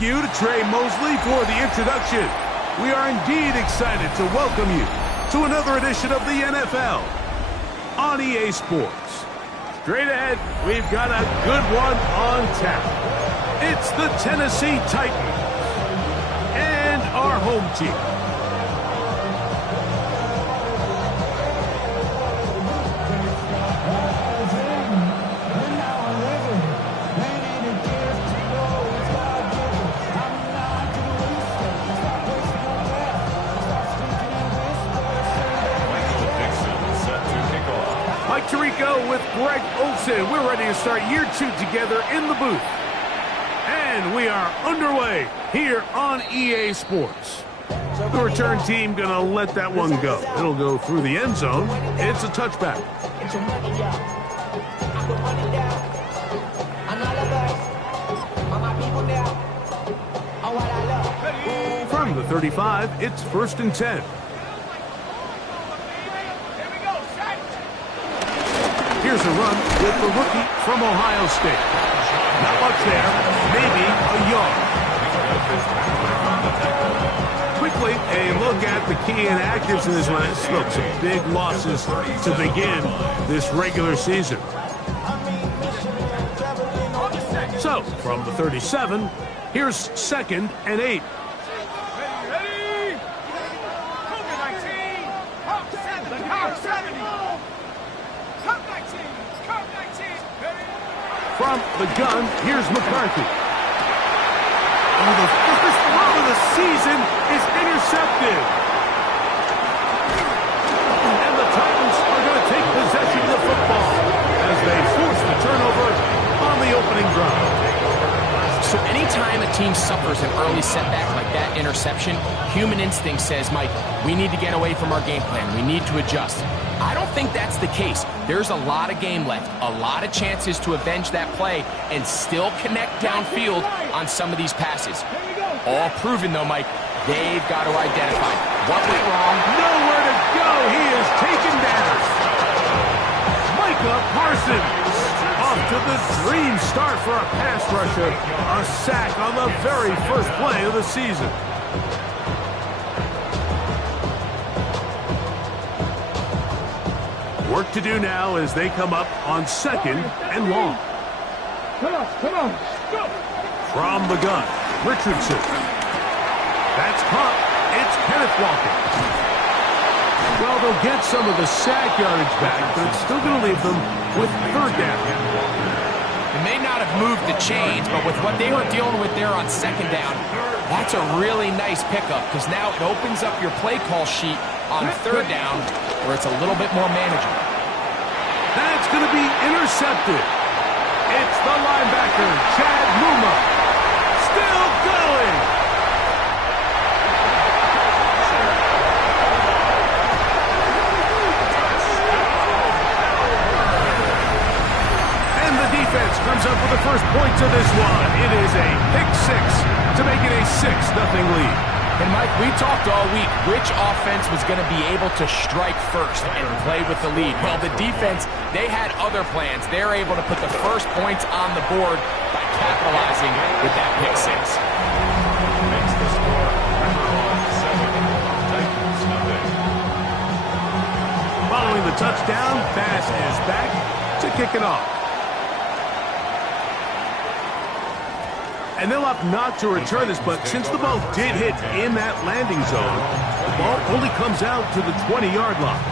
thank you to Trey Mosley for the introduction. We are indeed excited to welcome you to another edition of the NFL on EA Sports. Straight ahead, we've got a good one on tap. It's the Tennessee Titans and our home team. Mike Tirico with Greg Olsen. We're ready to start year 2 together in the booth. And we are underway here on EA Sports. The return team going to let that one go. It'll go through the end zone. It's a touchback. From the 35, it's 1st and 10. Here's a run with the rookie from Ohio State. Not much there, maybe a yard. Quickly, a look at the key inactives in this one. Look, some big losses to begin this regular season. So, from the 37, here's 2nd and 8. From the gun, here's McCarthy. Oh, the first throw of the season is intercepted. And the Titans are going to take possession of the football as they force the turnover on the opening drive. So anytime a team suffers an early setback like that interception, human instinct says, Mike, we need to get away from our game plan. We need to adjust. I don't think that's the case. There's a lot of game left, a lot of chances to avenge that play and still connect downfield on some of these passes. All proven, though, Mike, they've got to identify what went wrong. Nowhere to go. He is taken down. Micah Parsons off to the dream start for a pass rusher. A sack on the very first play of the season. Work to do now as they come up on 2nd and long. Come on, go! From the gun, Richardson. That's caught. It's Kenneth Walker. Well, they'll get some of the sack yardage back, but it's still going to leave them with 3rd down. They may not have moved the chains, but with what they were dealing with there on 2nd down, that's a really nice pickup because now it opens up your play call sheet on 3rd down where it's a little bit more manageable. That's going to be intercepted. It's the linebacker, Chad Muma. Still going. And the defense comes up with the first points of this one. It is a pick 6 to make it a 6-0 lead. And, Mike, we talked all week which offense was going to be able to strike first and play with the lead. Well, the defense, they had other plans. They're able to put the first points on the board by capitalizing with that pick 6. Following the touchdown, pass is back to kick it off. And they'll opt not to return this, but since the ball did hit in that landing zone, the ball only comes out to the 20-yard line.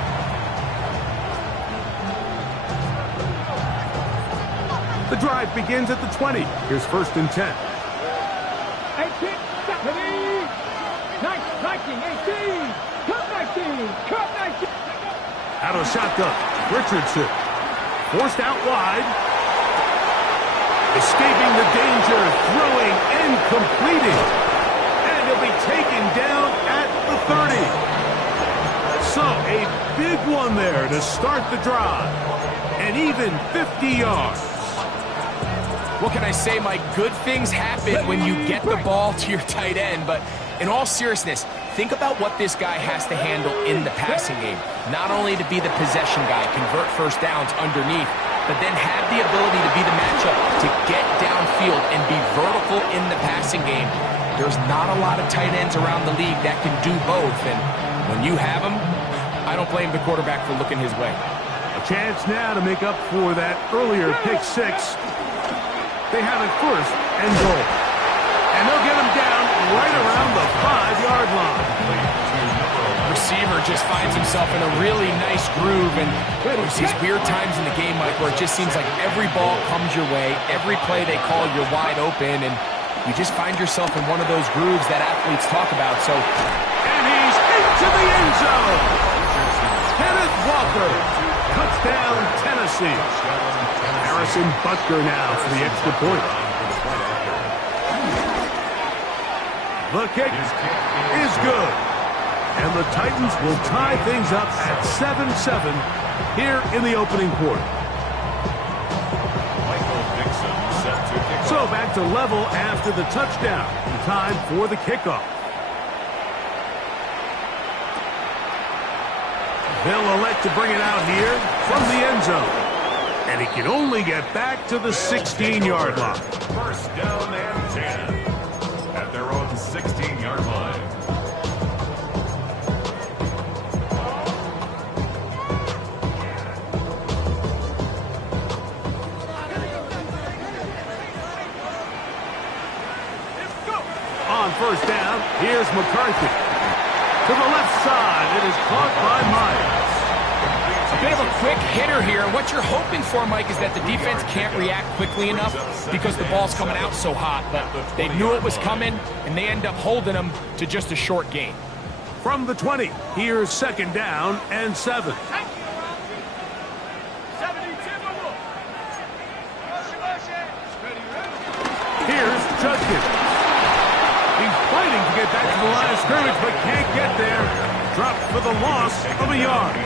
The drive begins at the 20. Here's 1st and 10. 18, Stephanie! 19, 18! Cut 19! Cut 19! Out of shotgun, Richardson. Forced out wide. Escaping the danger, throwing and completing. And he'll be taken down at the 30. So a big one there to start the drive. And even 50 yards. What can I say, Mike? Good things happen when you get the ball to your tight end. But in all seriousness, think about what this guy has to handle in the passing game. Not only to be the possession guy, convert first downs underneath, but then have the ability to be the matchup to get downfield and be vertical in the passing game. There's not a lot of tight ends around the league that can do both, and when you have them, I don't blame the quarterback for looking his way. A chance now to make up for that earlier pick six. They have it first and goal. And they'll get him down right around the 5-yard line. Receiver just finds himself in a really nice groove, and there's these weird times in the game, Mike, where it just seems like every ball comes your way, every play they call, you're wide open, and you just find yourself in one of those grooves that athletes talk about. And he's into the end zone. Kenneth Walker, touchdown Tennessee. Harrison Butker now for the extra point. The kick is good. And the Titans will tie things up at 7-7 here in the opening quarter. So back to level after the touchdown. Time for the kickoff. They'll elect to bring it out here from the end zone. And he can only get back to the 16-yard line. First down and 10 at their own 16-yard line. On first down, here's McCarthy. To the left side, it is caught by Myers. A bit of a quick hitter here, and what you're hoping for, Mike, is that the defense can't react quickly enough because the ball's coming out so hot, but they knew it was coming, and they end up holding them to just a short gain. From the 20, here's second down and 7. Here's Judkins. He's fighting to get back to the line of scrimmage, but can't get there. Dropped for the loss of a yard.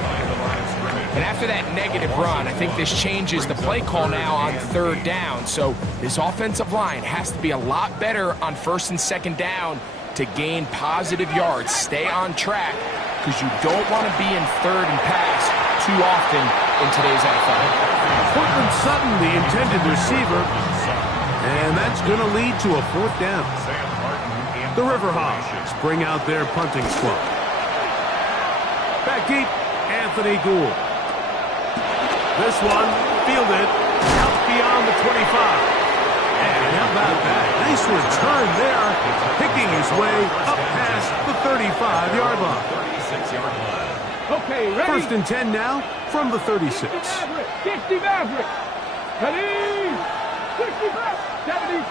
And after that negative run, I think this changes the play call now on third down. So this offensive line has to be a lot better on first and second down to gain positive yards. Stay on track, because you don't want to be in third and pass too often in today's NFL. Cortland Sutton, the intended receiver, and that's going to lead to a fourth down. The Riverhawks bring out their punting squad. Back deep, Anthony Gould. This one fielded out beyond the 25. And how about that? Nice return there, picking his way up past the 35-yard line. 36-yard line. Okay, ready? First and 10 now from the 36. 60 Maverick. Ready? 65, 70.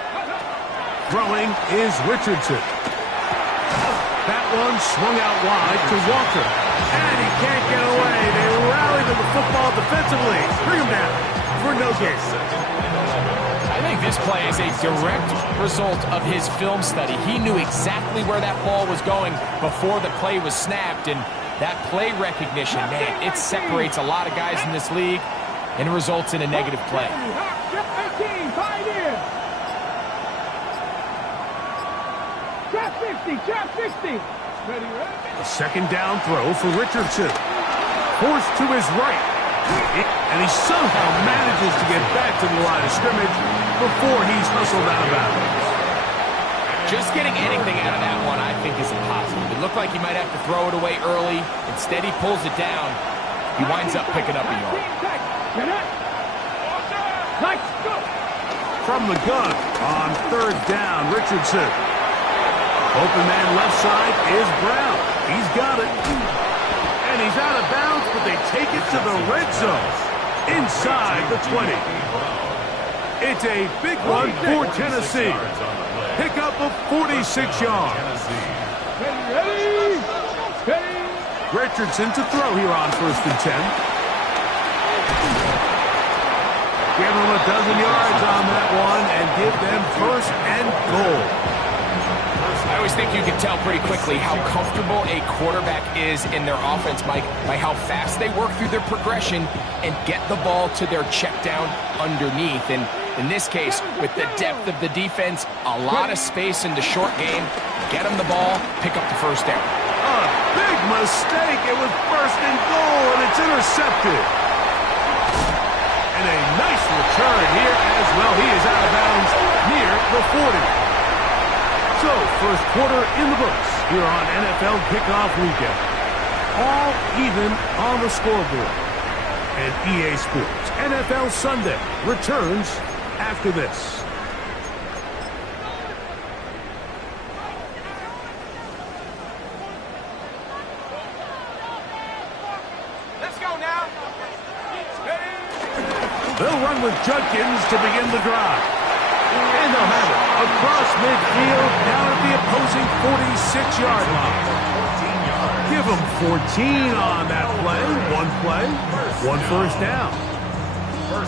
Throwing is Richardson. That one swung out wide to Walker. And he can't get away. They rally to the football defensively. Bring him down for no gain. I think this play is a direct result of his film study. He knew exactly where that ball was going before the play was snapped, and that play recognition, man, it separates a lot of guys in this league, and it results in a negative play. Trap 50, trap 50. Ready, ready? A second down throw for Richardson. Forced to his right. And he somehow manages to get back to the line of scrimmage before he's hustled out of bounds. Just getting anything out of that one, I think, is impossible. It looked like he might have to throw it away early. Instead, he pulls it down. He winds up picking up a yard. Let's go. From the gun on third down, Richardson. Open man left side is Brown. He's got it. And he's out of bounds, but they take it to the red zone. Inside the 20. It's a big one for Tennessee. Pickup of 46 yards. Ready? Ready? Richardson to throw here on first and 10. Give them a dozen yards on that one and give them first and goal. I always think you can tell pretty quickly how comfortable a quarterback is in their offense, Mike, by how fast they work through their progression and get the ball to their check down underneath. And in this case, with the depth of the defense, a lot of space in the short game, get them the ball, pick up the first down. A big mistake. It was first and goal, and it's intercepted. And a nice return here as well. He is out of bounds near the 40. So, first quarter in the books here on NFL Kickoff Weekend. All even on the scoreboard. And EA Sports NFL Sunday returns after this. Let's go now. They'll run with Judkins to begin the drive. And they'll have it across midfield down at the opposing 46-yard line. Give them 14 on that play, one first down.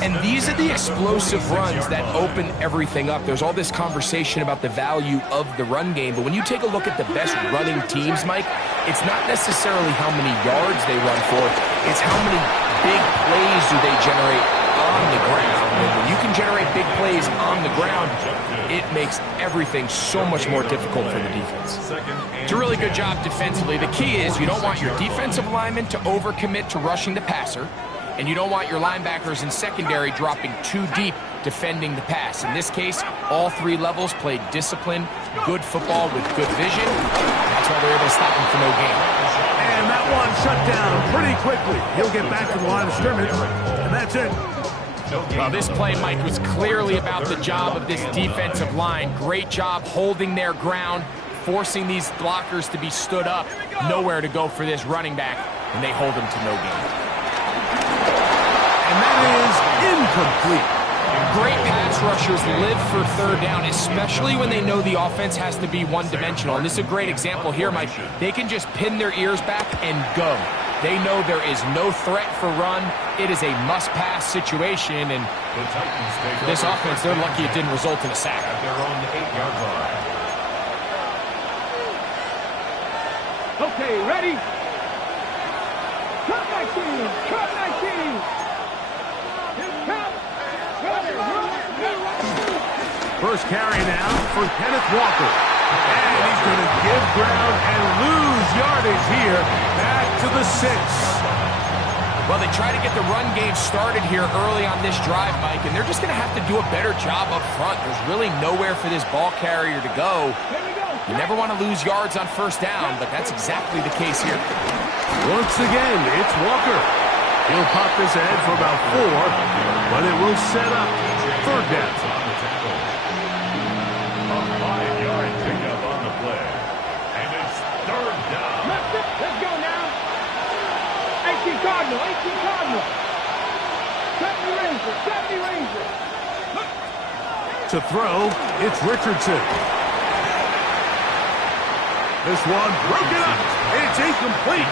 And these are the explosive runs that open everything up. There's all this conversation about the value of the run game, but when you take a look at the best running teams, Mike, it's not necessarily how many yards they run for, it's how many big plays do they generate on the ground. And when you can generate big plays on the ground, it makes everything so much more difficult for the defense. It's a really good job defensively. The key is you don't want your defensive linemen to overcommit to rushing the passer, and you don't want your linebackers in secondary dropping too deep defending the pass. In this case, all three levels played disciplined, good football with good vision. That's why they're able to stop him for no gain. And that one shut down pretty quickly. He'll get back to the line of scrimmage, and that's it. Well, this play, Mike, was clearly about the job of this defensive line. Great job holding their ground, forcing these blockers to be stood up. Nowhere to go for this running back, and they hold him to no gain. And that is incomplete. Great pass rushers live for third down, especially when they know the offense has to be one-dimensional. And this is a great example here, Mike. They can just pin their ears back and go. They know there is no threat for run. It is a must-pass situation, and for this offense, they're lucky it didn't result in a sack. At their own 8-yard line. Okay, ready? Cut 19! Cut 19! First carry now for Kenneth Walker. And he's going to give ground and lose yardage here. Back to the 6. Well, they try to get the run game started here early on this drive, Mike, and they're just going to have to do a better job up front. There's really nowhere for this ball carrier to go. You never want to lose yards on first down, but that's exactly the case here. Once again, it's Walker. He'll pop this ahead for about 4, but it will set up third down. A 5-yard pickup on the play. And it's third down. Let's go now. 18 Cardinal, 18 Cardinal. 70 Ranger, 70 Ranger. To throw, it's Richardson. This one broken up. It's incomplete.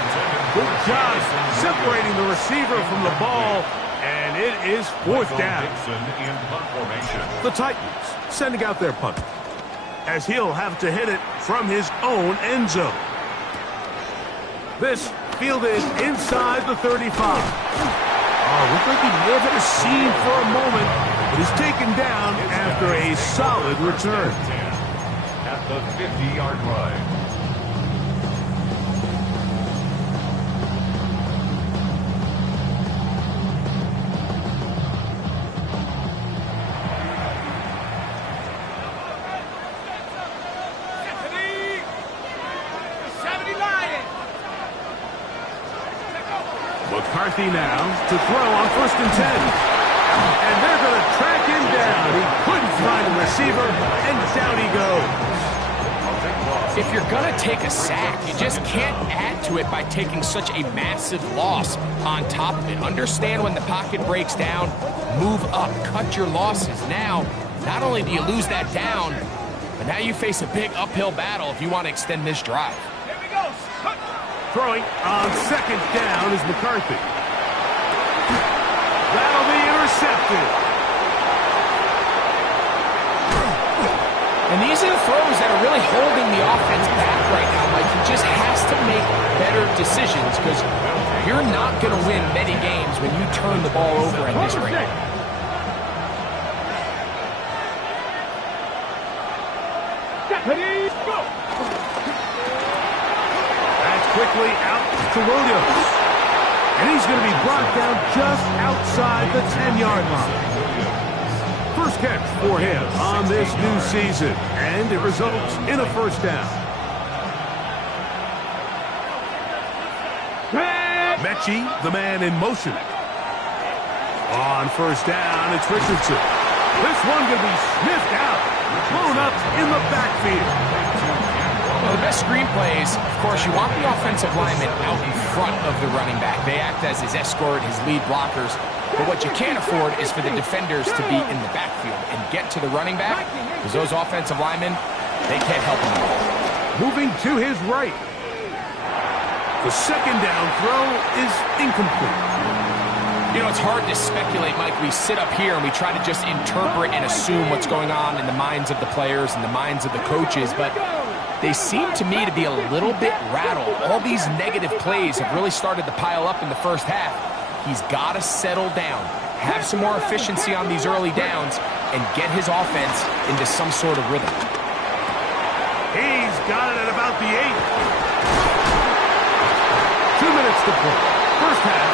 Good job separating the receiver from the ball, and it is fourth down. In punt formation. The Titans sending out their punter, as he'll have to hit it from his own end zone. This fielded inside the 35. Oh, looked like he may have hit a seam for a moment, but is taken down after a solid return. At the 50-yard line. McCarthy now to throw on 1st and 10. And they're going to track him down. He couldn't find a receiver, and down he goes. If you're going to take a sack, you just can't add to it by taking such a massive loss on top of it. Understand when the pocket breaks down, move up, cut your losses. Now, not only do you lose that down, but now you face a big uphill battle if you want to extend this drive. Here we go. Throwing on 2nd down is McCarthy. That'll be intercepted. And these are the throws that are really holding the offense back right now. Like, he just has to make better decisions because you're not going to win many games when you turn the ball over at this rate. Deputy, go! That's quickly out to Williams. And he's going to be brought down just outside the 10-yard line. First catch for him on this new season, and it results in a first down. Mechie, the man in motion. On first down, it's Richardson. This one going to be sniffed out, blown up in the backfield. Well, the best screenplays, of course, you want the offensive lineman out in front of the running back. They act as his escort, his lead blockers. But what you can't afford is for the defenders to be in the backfield and get to the running back, because those offensive linemen, they can't help him at all. Moving to his right. The second down throw is incomplete. You know, it's hard to speculate, Mike. We sit up here and we try to just interpret and assume what's going on in the minds of the players and the minds of the coaches, but they seem to me to be a little bit rattled. All these negative plays have really started to pile up in the first half. He's got to settle down, have some more efficiency on these early downs, and get his offense into some sort of rhythm. He's got it at about the 8. 2 minutes to play. First half,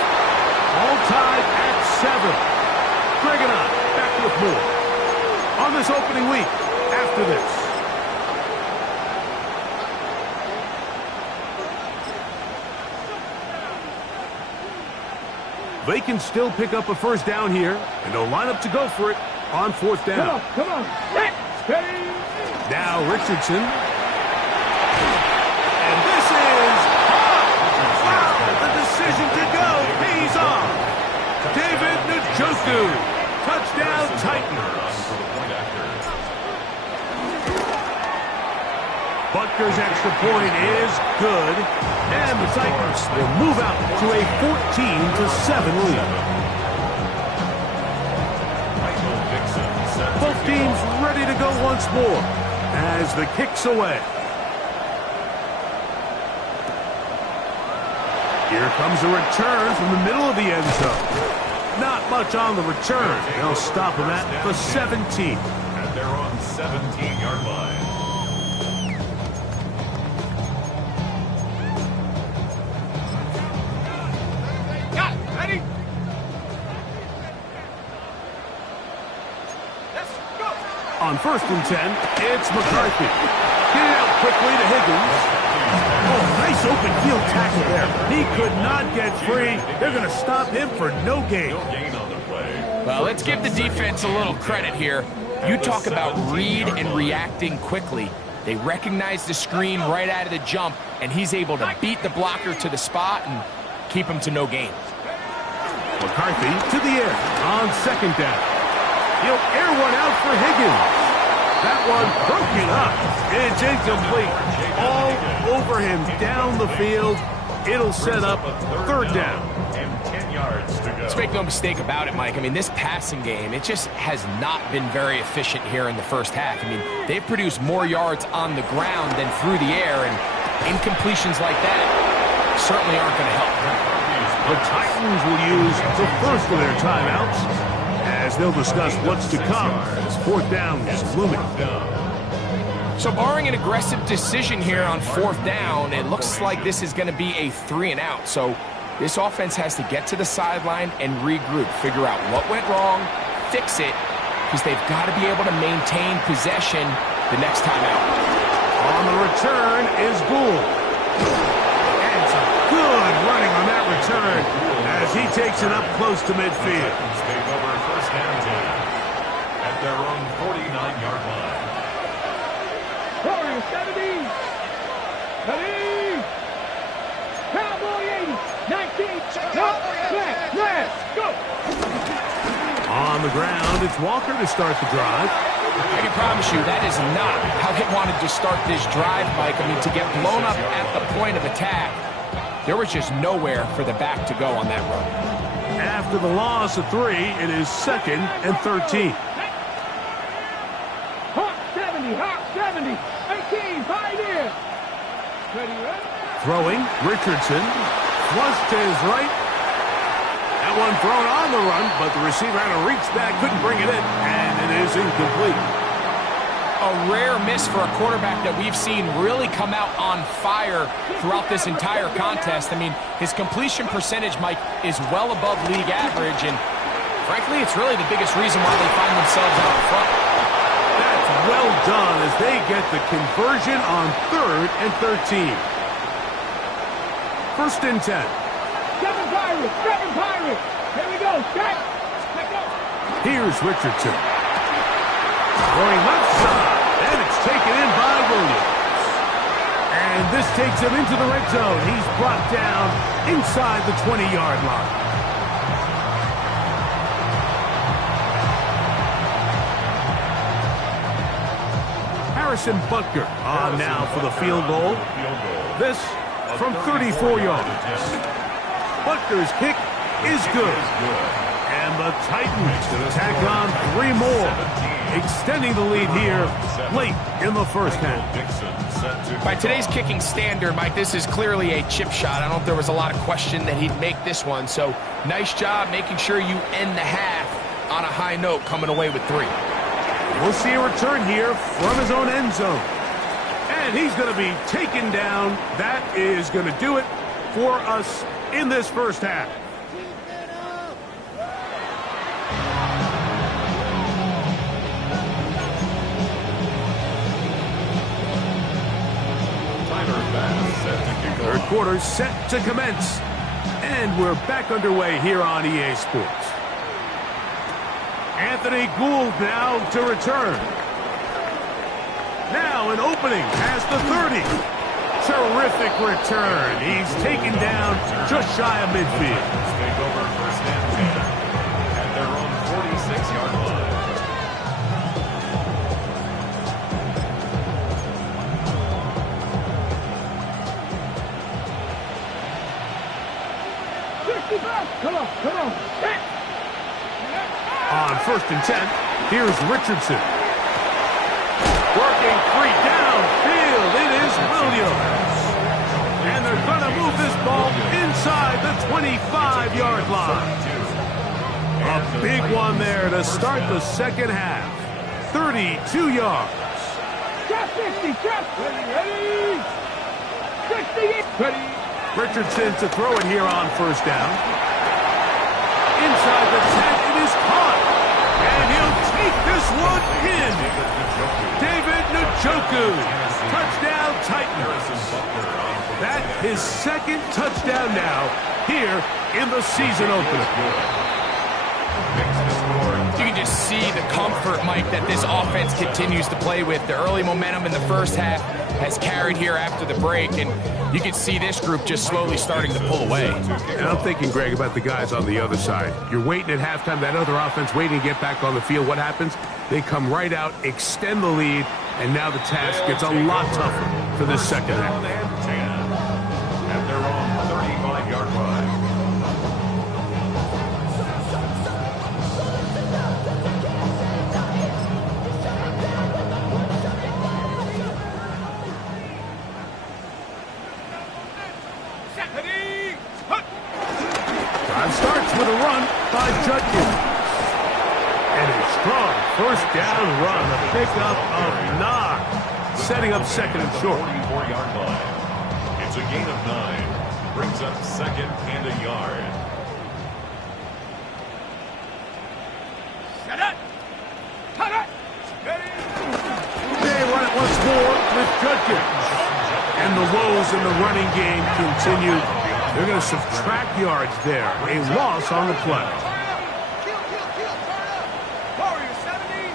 all tied at 7. Greg and I back with more on this opening week after this. They can still pick up a first down here, and they'll line up to go for it on fourth down. Come on. Now Richardson. And this is wow! The decision to go pays off. David Njoku. Touchdown Titans. Butker's extra point is good, and the Titans will move out to a 14-7 lead. Both teams ready to go once more as the kick's away. Here comes a return from the middle of the end zone. Not much on the return. They'll stop him at the 17. At their own 17-yard line. On first and 10, it's McCarthy. Get it out quickly to Higgins. Oh, nice open field tackle there. He could not get free. They're going to stop him for no gain. No gain on the play. Well, let's give the defense a little credit here. You talk about read and reacting quickly. They recognize the screen right out of the jump, and he's able to beat the blocker to the spot and keep him to no gain. McCarthy to the air on second down. He'll air one out for Higgins. That one broken up. It's incomplete. All over him down the field. It'll set up third down. And 10 yards to go. Let's make no mistake about it, Mike. I mean, this passing game, it just has not been very efficient here in the first half. I mean, they've produced more yards on the ground than through the air, and incompletions like that certainly aren't going to help. The Titans will use the first of their timeouts as they'll discuss what's to come as fourth down is looming. So barring an aggressive decision here on fourth down, it looks like this is going to be a 3-and-out. So this offense has to get to the sideline and regroup, figure out what went wrong, fix it, because they've got to be able to maintain possession the next time out. On the return is Gould. And some good running on that return as he takes it up close to midfield. Take over first down 10 at their own 49-yard line. 70. Cowboy 80. 19. Left. Go. On the ground, it's Walker to start the drive. I can promise you that is not how they wanted to start this drive, Mike. I mean, to get blown up at the point of attack, there was just nowhere for the back to go on that run. After the loss of 3, it is 2nd and 13. Hawk 70. 18. Pioneer. Ready. Throwing, Richardson. Flush to his right. That one thrown on the run, but the receiver had to reach back, couldn't bring it in, and it is incomplete. a rare miss for a quarterback that we've seen really come out on fire throughout this entire contest. I mean, his completion percentage, Mike, is well above league average, and frankly, it's really the biggest reason why they find themselves out front. That's well done as they get the conversion on 3rd and 13. 1st and 10. Seven Pirates. Here we go, set. Let go. Here's Richardson. Going left side, and it's taken in by Williams. And this takes him into the red zone. He's brought down inside the 20-yard line. Harrison Butker on now for the field goal. This from 34 yards. Butker's kick is good. And the Titans tack on 3 more, extending the lead here late in the first half. By today's kicking standard, Mike, this is clearly a chip shot. I don't know if there was a lot of question that he'd make this one. So nice job making sure you end the half on a high note, coming away with 3. We'll see a return here from his own end zone. And he's going to be taken down. That is going to do it for us in this first half. Third quarter set to commence. And we're back underway here on EA Sports. Anthony Gould now to return. Now an opening past the 30. Terrific return. He's taken down just shy of midfield. Take over 1st and 10 at their own 46-yard line. Come on. Hit. On 1st and 10, here's Richardson. Working free downfield. It is Williams. And they're going to move this ball inside the 25-yard line. A big one there to start the second half. 32 yards. Drop 50. Ready. 60. Ready. Richardson to throw it here on 1st down. Inside the 10, it is caught. And he'll take this one in. David Njoku. Touchdown Titans. That's his 2nd touchdown now here in the season opener. You can just see the comfort, Mike, that this offense continues to play with. The early momentum in the first half has carried here after the break, and you can see this group just slowly starting to pull away. And I'm thinking, Greg, about the guys on the other side. You're waiting at halftime, that other offense waiting to get back on the field. What happens? They come right out, extend the lead, and now the task gets a lot tougher for this second half. At their own 35-yard line. Starts with a run by Judkins. And a strong 1st down run, a pickup of 9, setting up 2nd and short. 44-yard line. It's a gain of 9. Brings up 2nd and a yard. Set it. Cut it. They run it once more with Judkins. And the woes in the running game continue. They're going to subtract yards there. A loss on the play. Warrior 70.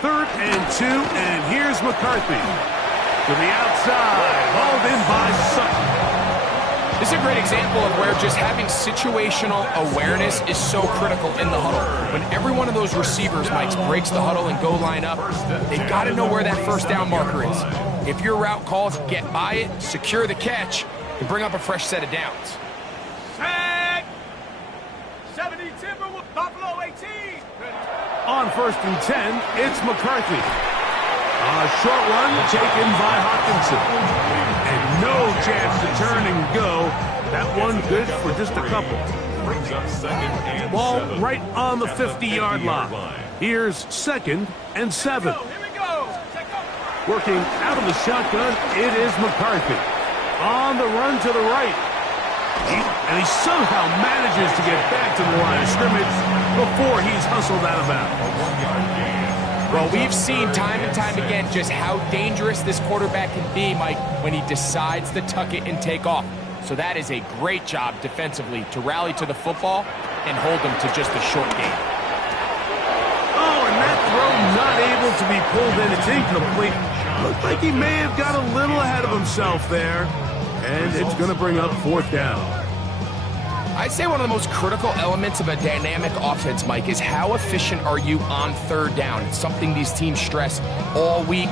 3rd and 2, and here's McCarthy. To the outside, hauled in by Sutton. This is a great example of where just having situational awareness is so critical in the huddle. When every one of those receivers, Mike, breaks the huddle and go line up, they've got to know where that 1st down marker is. If your route calls, get by it, secure the catch, and bring up a fresh set of downs. Set. 70 Timberwolves. Buffalo 18. On 1st and 10, it's McCarthy. A short one taken by Hawkinson. And no chance to turn and go. That one good for just a couple. Brings up second and Ball 7. right on the At 50-yard line. Here's 2nd and 7. Working out of the shotgun, it is McCarthy. On the run to the right. And he somehow manages to get back to the line of scrimmage before he's hustled out of bounds. A 1-yard gain. Well, we've seen time and time again just how dangerous this quarterback can be, Mike, when he decides to tuck it and take off. So that is a great job defensively to rally to the football and hold them to just a short gain. Oh, and that throw not able to be pulled in. It's incomplete. Looked like he may have got a little ahead of himself there. And it's going to bring up 4th down. I'd say one of the most critical elements of a dynamic offense, Mike, is how efficient are you on 3rd down? It's something these teams stress all week.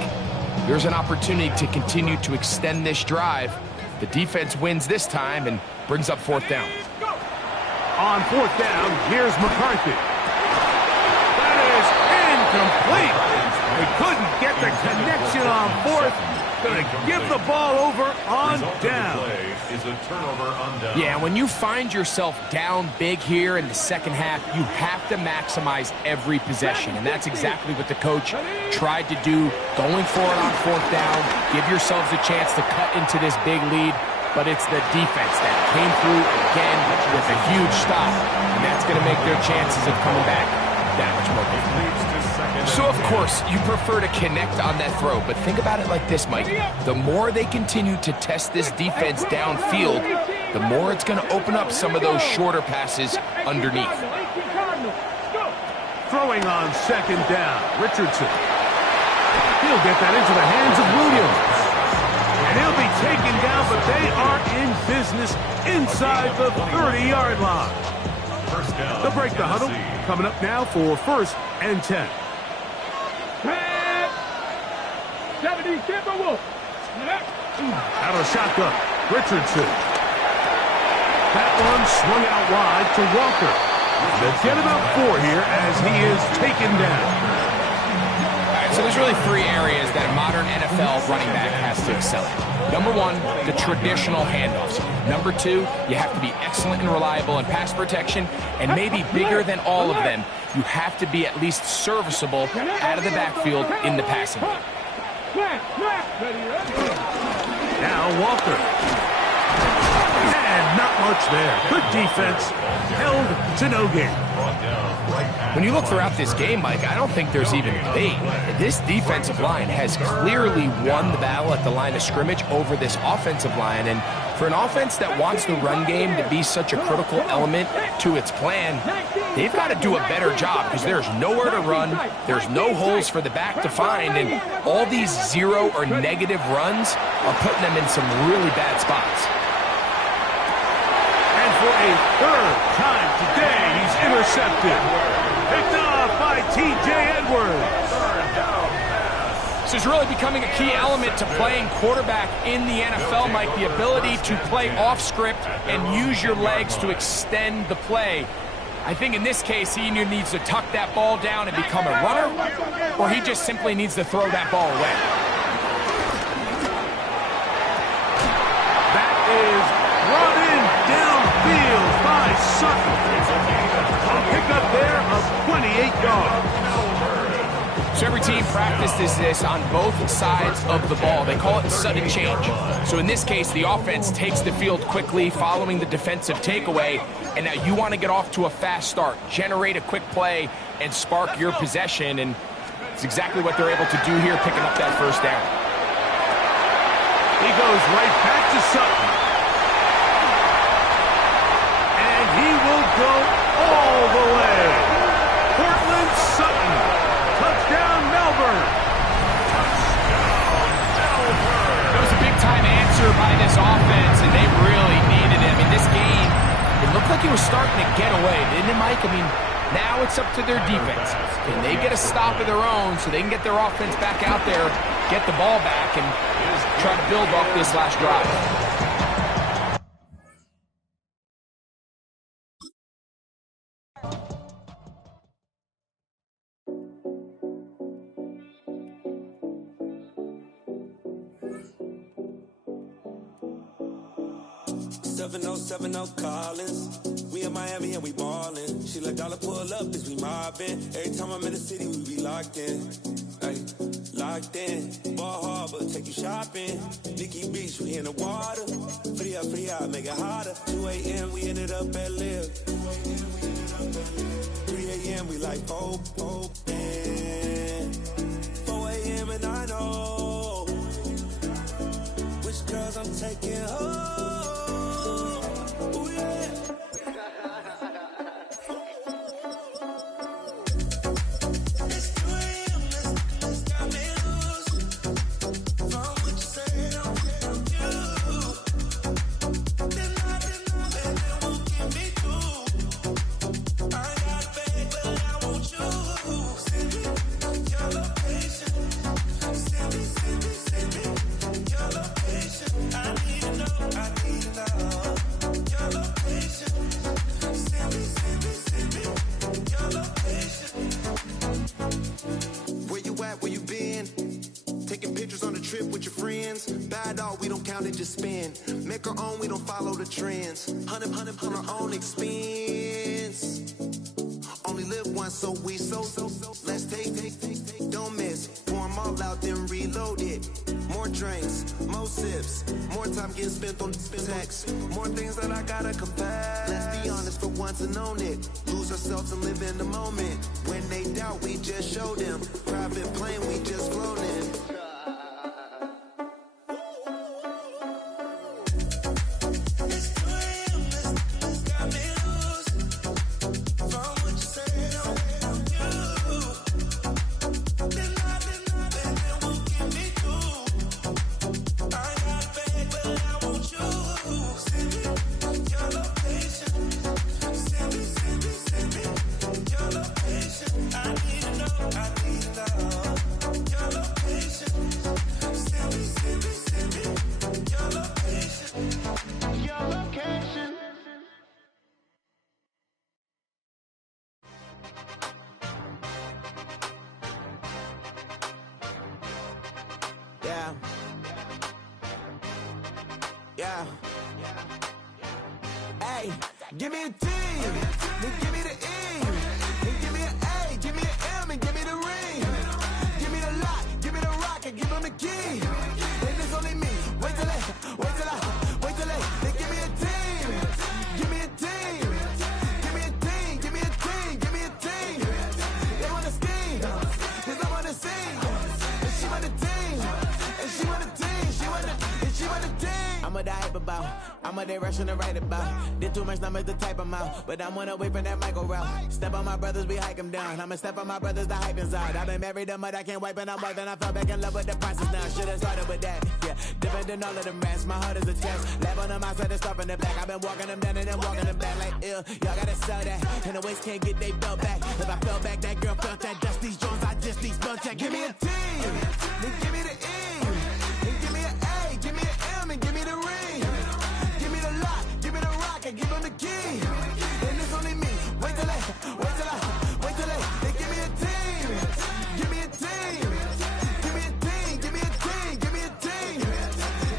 There's an opportunity to continue to extend this drive. The defense wins this time and brings up 4th down. On 4th down, here's McCarthy. That is incomplete. They couldn't get the connection on 4th. Going to give the ball over on down. Play is a turnover on down. Yeah, when you find yourself down big here in the second half, you have to maximize every possession. And that's exactly what the coach tried to do, going for it on 4th down. Give yourselves a chance to cut into this big lead. But it's the defense that came through again with a huge stop. And that's going to make their chances of coming back that much more difficult. So, of course, you prefer to connect on that throw, but think about it like this, Mike. The more they continue to test this defense downfield, the more it's going to open up some of those shorter passes underneath. Throwing on 2nd down, Richardson. He'll get that into the hands of Williams. And he'll be taken down, but they are in business inside the 30-yard line. First down. They'll break the huddle. Coming up now for 1st and 10. 70 Timberwolves. Out of the shotgun, Richardson. That one swung out wide to Walker. They'll get about 4 here as he is taken down. All right, so there's really 3 areas that a modern NFL running back has to excel at. Number 1, the traditional handoffs. Number 2, you have to be excellent and reliable in pass protection. And maybe bigger than all of them, you have to be at least serviceable out of the backfield in the passing game. Now Walker. And not much there. Good defense. Held to no gain. When you look throughout this game, Mike, I don't think there's even debate. This defensive line has clearly won the battle at the line of scrimmage over this offensive line. And for an offense that wants the run game to be such a critical element to its plan, they've got to do a better job because there's nowhere to run, there's no holes for the back to find, and all these 0 or negative runs are putting them in some really bad spots. And for a 3rd time today, he's intercepted. Picked off by T.J. Edwards. This is really becoming a key element to playing quarterback in the NFL, Mike, the ability to play off script and use your legs to extend the play. I think in this case, he either needs to tuck that ball down and become a runner, or he just simply needs to throw that ball away. That is brought in downfield by Sutton. A pickup there of 28 yards. So every team practices this on both sides of the ball. They call it sudden change. So in this case, the offense takes the field quickly following the defensive takeaway, and now you want to get off to a fast start, generate a quick play, and spark your possession, and it's exactly what they're able to do here, picking up that 1st down. He goes right back to Sutton. And he will go all the way. Cortland Sutton. Touchdown, Melbourne. That was a big-time answer by this offense, and they really needed it. I mean, this game, it looked like it was starting to get away, didn't it, Mike? I mean, now it's up to their defense. Can they get a stop of their own so they can get their offense back out there, get the ball back, and try to build off this last drive? 7070 Collins. We in Miami and we ballin'. She let dollar pull up as we mobbin'. Every time I'm in the city, we be locked in. Ay, locked in. Ball Harbor, take you shopping. Nikki Beach, we in the water. Free up, make it hotter. 2 a.m. we ended up at Live. 3 a.m. we like Pope. And 4 a.m. and I know which girls I'm taking home. Ooh, yeah. Just spend, make our own, we don't follow the trends. 100 on our own expense. Only live once, so we so let's take, don't miss. Pour them all out, then reload it. More drinks, more sips, more time getting spent on text. More things that I gotta confess. Let's be honest for once and own it. Lose ourselves and live in the moment. When they doubt, we just show them. Private plane, we just flown in. Yeah. Hey, give me a T, then give me the E, then give me an A, give me an M, and give me the ring. Give me the lock, give me the rock, and give him the key. And it's only me. Wait till they, then give me a team. Give me a team. Give me a team, give me a team, give me a team. They wanna scheme, 'cause I wanna sing. And she want the team, and she want the team, she want the team. I'm a hype about, I'm a they rushing to write about. Did too much numbers to type them out, but I'm one away from that Michael route. Step on my brothers, we hike them down. I'ma step on my brothers, the hype inside. I've been married to mud, I can't wipe it out more than I fell back in love with the process now. Should've started with that, yeah. Different than all of them rats, my heart is a test. Lab on them outside, the stuff in the back. I've been walking them down and then walking them back like ill. Y'all gotta sell that, and the waist can't get they belt back. If I fell back, that girl felt that dust. These Jones, I just these spell check. Give me a T, then give me the E, then give me an A, give me an M, and give me the ring. Give me the lock, give me the rock, and give him the key. And it's only me. Wait till they give me a team. Give me a team. Give me a team. Give me a team. Give me a team.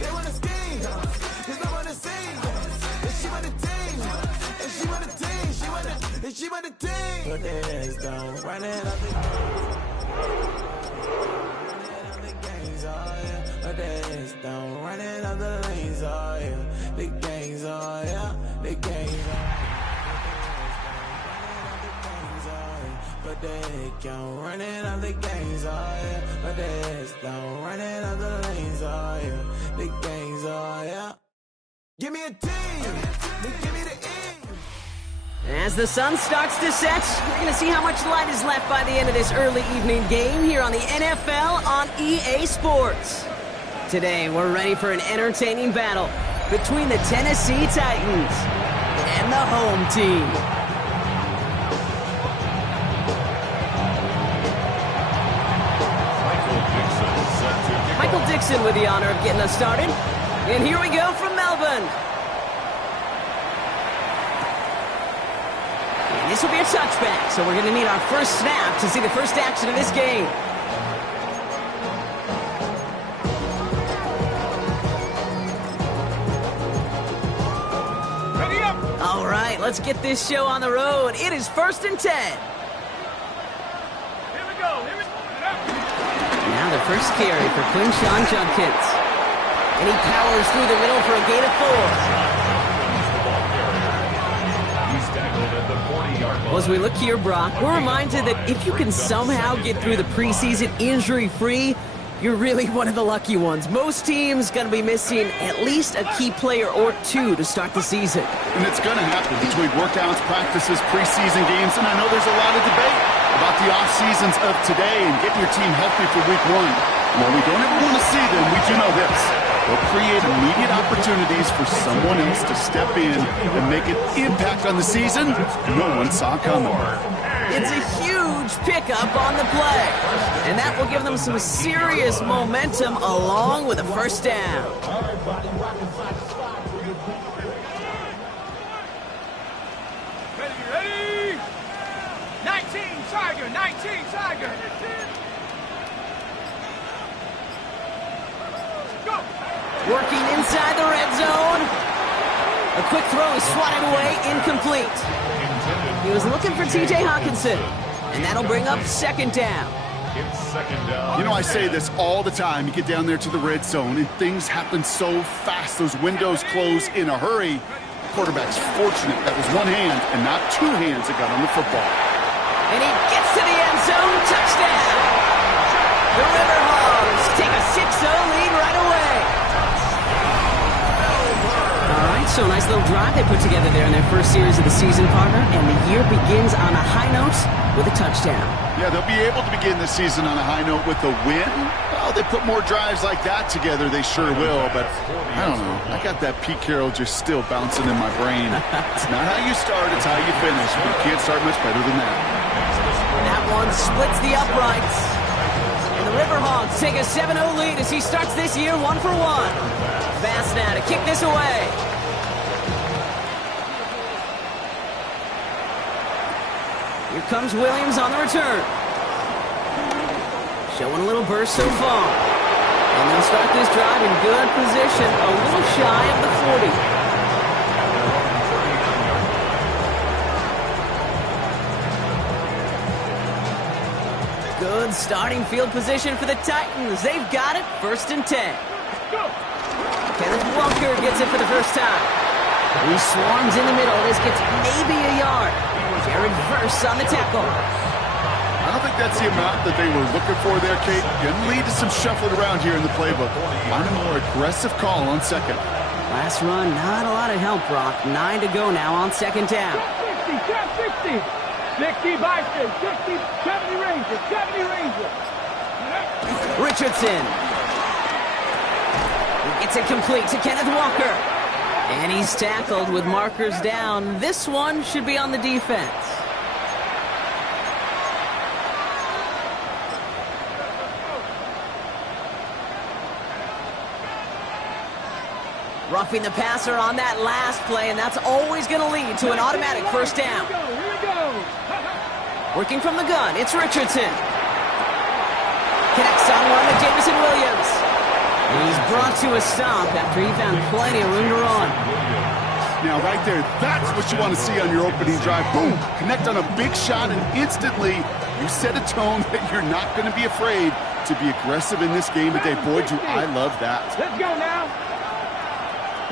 They wanna scheme, 'cause I wanna sing. And she want a team. And she want a team. She want a team. Put their heads down, running up the games, oh yeah. Put their heads down, running up the lanes, oh yeah. The gangs, oh yeah. The gangs, oh yeah. But they count running up the gangs, oh yeah. But they down running up the lanes, oh yeah. The gangs, oh yeah. Give me a team, then give me the E. As the sun starts to set, we're going to see how much light is left by the end of this early evening game here on the NFL on EA Sports. Today, we're ready for an entertaining battle between the Tennessee Titans and the home team. Michael Dixon with the honor of getting us started. And here we go from Melbourne. And this will be a touchback, so we're going to need our first snap to see the first action of this game. let's get this show on the road. It is 1st and 10. Here we go. Now the first carry for Quinshon Judkins. And he powers through the middle for a gain of 4. Well, as we look here, Brock, we're reminded that if you can somehow get through the preseason injury-free, you're really one of the lucky ones. Most teams going to be missing at least a key player or two to start the season. And it's going to happen between workouts, practices, preseason games, and I know there's a lot of debate about the off seasons of today and getting your team healthy for week 1. While we don't ever want to see them, we do know this. They'll create immediate opportunities for someone else to step in and make an impact on the season no one saw coming. It's a huge pickup on the play, and that will give them some serious momentum along with a first down. Ready? 19 Tiger, 19 Tiger. Go. Working inside the red zone. A quick throw is swatted away, incomplete. He was looking for T.J. Hawkinson, and that'll bring up 2nd down. It's 2nd down. You know, I say this all the time. You get down there to the red zone, and things happen so fast. Those windows close in a hurry. The quarterback's fortunate that was one hand and not two hands that got on the football. And he gets to the end zone. Touchdown! The Riverhawks take a 6-0 lead right away. All right, so a nice little drive they put together there in their first series of the season, partner, and the year begins on a high note with a touchdown. Yeah, they'll be able to begin the season on a high note with a win. Well, they put more drives like that together, they sure will, but I don't know. I got that Pete Carroll just still bouncing in my brain. It's not how you start, it's how you finish. You can't start much better than that. That one splits the uprights. And the Riverhawks take a 7-0 lead as he starts this year 1 for 1. Bass now to kick this away. Here comes Williams on the return. Showing a little burst so far. And they'll start this drive in good position, a little shy of the 40. Good starting field position for the Titans. They've got it, 1st and 10. Kenneth Walker gets it for the first time. He swarms in the middle. This gets maybe a yard. Jared Verse on the tackle. I don't think that's the amount that they were looking for there, Kate. Going to lead to some shuffling around here in the playbook. Find a more aggressive call on 2nd. Last run, not a lot of help, Brock. 9 to go now on 2nd down. 60, 60 Bison, 60, 70 Rangers, 70 Rangers. Richardson. He gets it complete to Kenneth Walker. And he's tackled with markers down. This one should be on the defense. Roughing the passer on that last play, and that's always going to lead to an automatic first down. Here we go. Working from the gun, it's Richardson. Connects on one with Jameson Williams. And he's brought to a stop after he found plenty of room to run. Now, right there, that's what you want to see on your opening drive. Boom! Connect on a big shot, and instantly you set a tone that you're not going to be afraid to be aggressive in this game today. Boy, do I love that. Let's go now.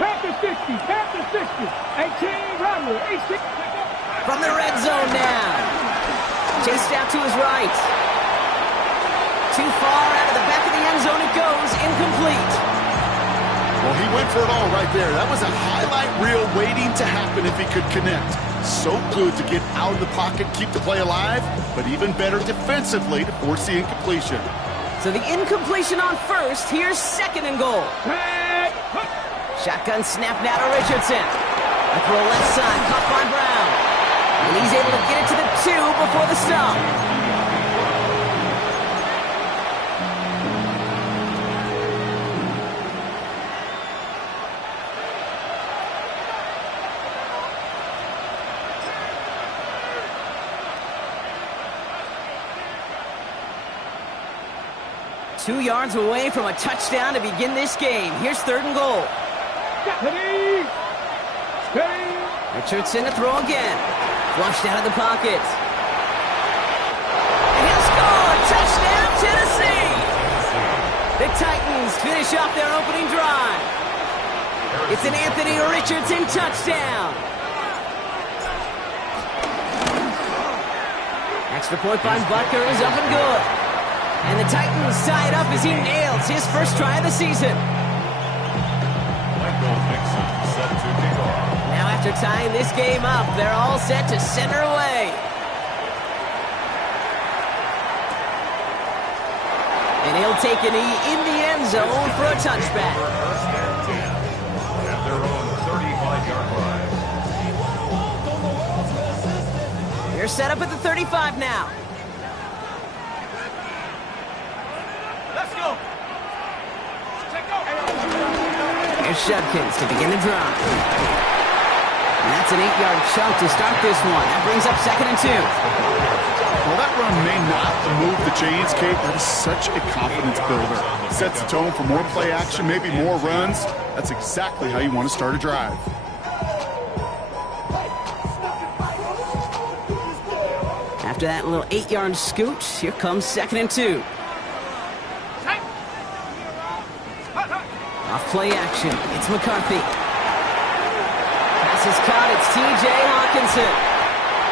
Panther 60, Panther 60. 18, Rumble, 18. From the red zone now. Chased out to his right. Too far out of the back of the end zone it goes. Incomplete. Well, he went for it all right there. That was a highlight reel waiting to happen if he could connect. So good to get out of the pocket, keep the play alive, but even better defensively to force the incompletion. So the incompletion on first. Here's 2nd and goal. Shotgun snap now to Richardson. A throw left side, caught by Brown. And he's able to get it to the 2 before the stop. Two yards away from a touchdown to begin this game. Here's 3rd and goal. Steady. Steady. The Richardson to throw again. Flushed out of the pocket. And he'll score! Touchdown, Tennessee! The Titans finish off their opening drive. It's an Anthony Richardson touchdown. Extra point by Butker is up and good. And the Titans tie it up as he nails his first try of the season. Michael Dixon set to kick off. Now after tying this game up, they're all set to center away. And he'll take a knee in the end zone for a touchback. First and 10 at their own 35-yard line. They're set up at the 35 now. Let's go. Here's Shudkins to begin the drive. And that's an 8-yard chunk to start this one. That brings up 2nd and 2. Well, that run may not move the chains, Kate. That is such a confidence builder. Sets the tone for more play action, maybe more runs. That's exactly how you want to start a drive. After that little 8-yard scoot, here comes 2nd and 2. Off play action, it's McCarthy. Pass is caught, it's T.J. Hawkinson.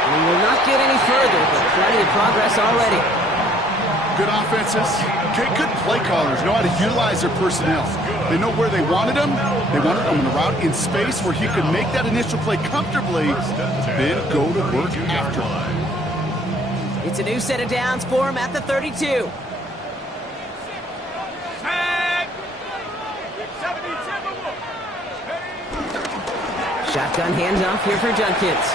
And he will not get any further, but plenty of progress already. Good offenses. Good play callers know how to utilize their personnel. They know where they wanted them. They wanted them in a route in space where he could make that initial play comfortably, then go to work after. It's a new set of downs for him at the 32. Shotgun handoff here for Judkins.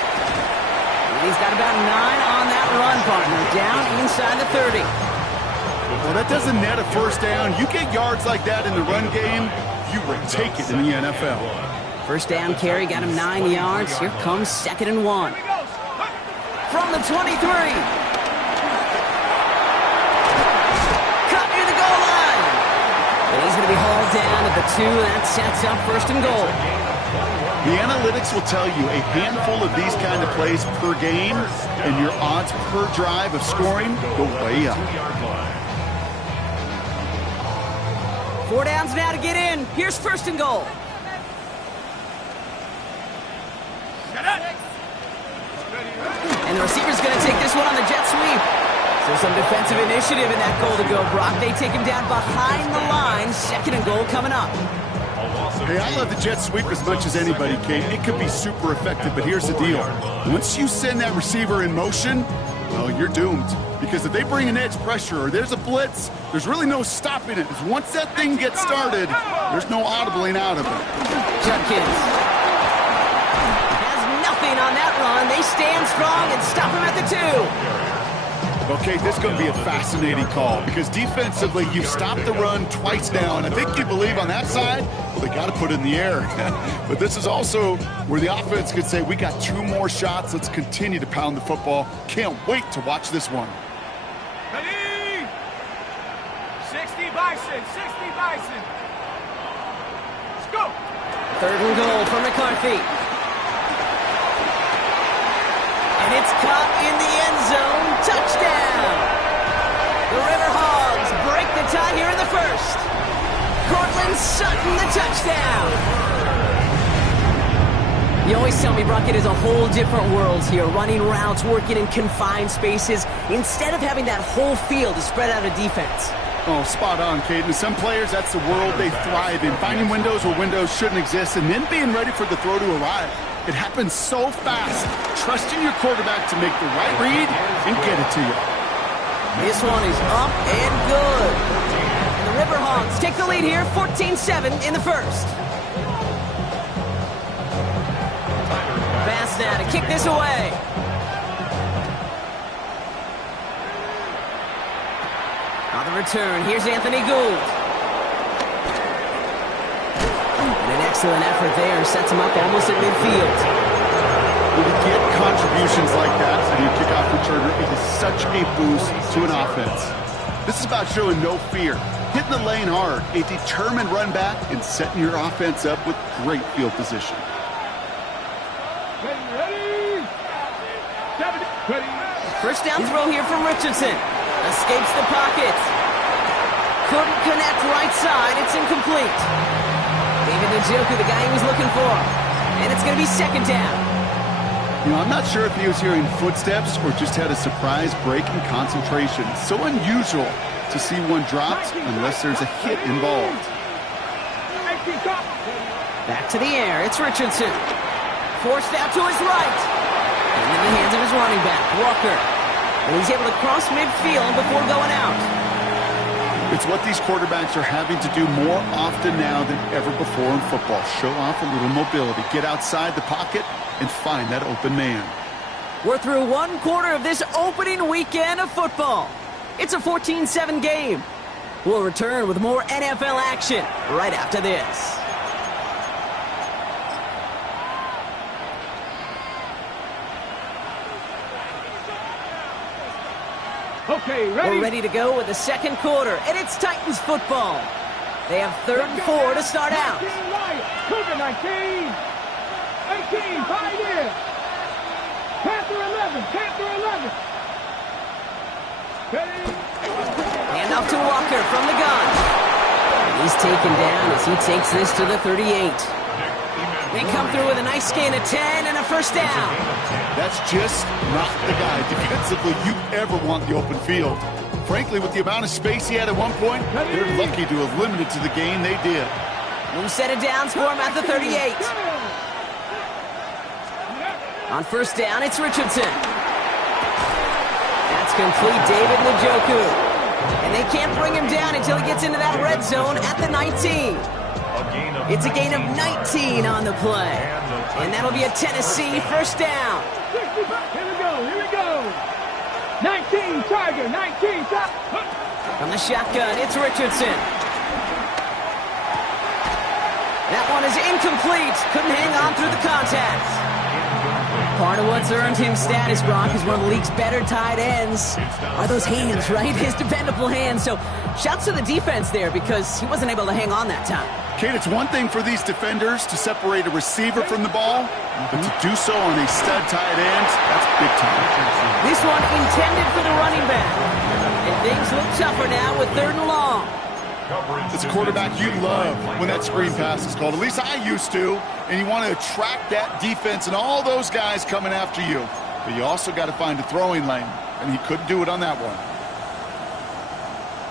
He's got about 9 on that run, partner. Down inside the 30. Well, that doesn't net a first down. You get yards like that in the run game, you will take it in the NFL. First down carry got him 9 yards. Here comes 2nd and 1. From the 23. Cut near the goal line. And he's going to be hauled down at the 2. That sets up 1st and goal. The analytics will tell you a handful of these kind of plays per game, and your odds per drive of scoring go way up. 4 downs now to get in. Here's 1st and goal. And the receiver's going to take this one on the jet sweep. So some defensive initiative in that goal to go, Brock. They take him down behind the line. 2nd and goal coming up. Hey, I love the jet sweep as much as anybody, Kate. It could be super effective, but here's the deal. Once you send that receiver in motion, well, you're doomed. Because if they bring an edge pressure or there's a blitz, there's really no stopping it. Once that thing gets started, there's no audibling out of it. Judkins has nothing on that run. They stand strong and stop him at the 2. Okay, this is going to be a fascinating call because defensively, you've stopped the run twice now, and I think you believe on that side, well, they got to put it in the air. But this is also where the offense could say, we got 2 more shots. Let's continue to pound the football. Can't wait to watch this one. Ready? 60 Bison, 60 Bison. Let's go. 3rd and goal for McCarthy. And it's caught in the end zone. Touchdown! The River Hogs break the tie here in the 1st. Cortland Sutton, the touchdown! You always tell me, Brock, it is a whole different world here. Running routes, working in confined spaces, instead of having that whole field to spread out a defense. Oh, spot on, Caden. Some players, that's the world they thrive in. Finding windows where windows shouldn't exist and then being ready for the throw to arrive. It happens so fast. Trusting your quarterback to make the right read and get it to you. This one is up and good. And the River Hogs take the lead here, 14-7 in the 1st. Pass now to kick this away. On the return, here's Anthony Gould. And an excellent effort there sets him up almost at midfield. When you get contributions like that and you kick off returner, it is such a boost to an offense. This is about showing no fear, hitting the lane hard, a determined run back, and setting your offense up with great field position. Ready, First down throw here from Richardson. Escapes the pocket. Couldn't connect right side. It's incomplete. David Njoku, the guy he was looking for. And it's going to be second down. You know, I'm not sure if he was hearing footsteps or just had a surprise break in concentration. So unusual to see one dropped unless there's a hit involved. Back to the air. It's Richardson. Forced out to his right. And in the hands of his running back, Walker. And he's able to cross midfield before going out. It's what these quarterbacks are having to do more often now than ever before in football. Show off a little mobility. Get outside the pocket and find that open man. We're through one quarter of this opening weekend of football. It's a 14-7 game. We'll return with more NFL action right after this. Okay, ready? We're ready to go with the second quarter, and it's Titans football. They have 3rd and 4 to start out. 19 right. Cougar 19. 18, Pioneer. Panther 11, Panther 11. Ready? Hand off to Walker from the gun. He's taken down as he takes this to the 38. They come through with a nice gain of 10 and a first down. That's just not the guy defensively you ever want the open field. Frankly, with the amount of space he had at one point, they're lucky to have limited to the gain they did. New set of downs for him at the 38. On first down, it's Richardson. That's complete, David Njoku. And they can't bring him down until he gets into that red zone at the 19. It's a gain of 19 on the play. And that'll be a Tennessee first down. Here we go. 19, Tiger, 19, From the shotgun, it's Richardson. That one is incomplete. Couldn't hang on through the contact. Part of what's earned him status, Brock, is one of the league's better tight ends. Are those hands, right? His dependable hands. So shouts to the defense there because he wasn't able to hang on that time. Kate, it's one thing for these defenders to separate a receiver from the ball, but to do so on a stud tight end, that's big time. This one intended for the running back. And things look tougher now with 3rd and long. It's a quarterback you love when that screen pass is called. At least I used to. And you want to attract that defense and all those guys coming after you. But you also got to find a throwing lane. And he couldn't do it on that one.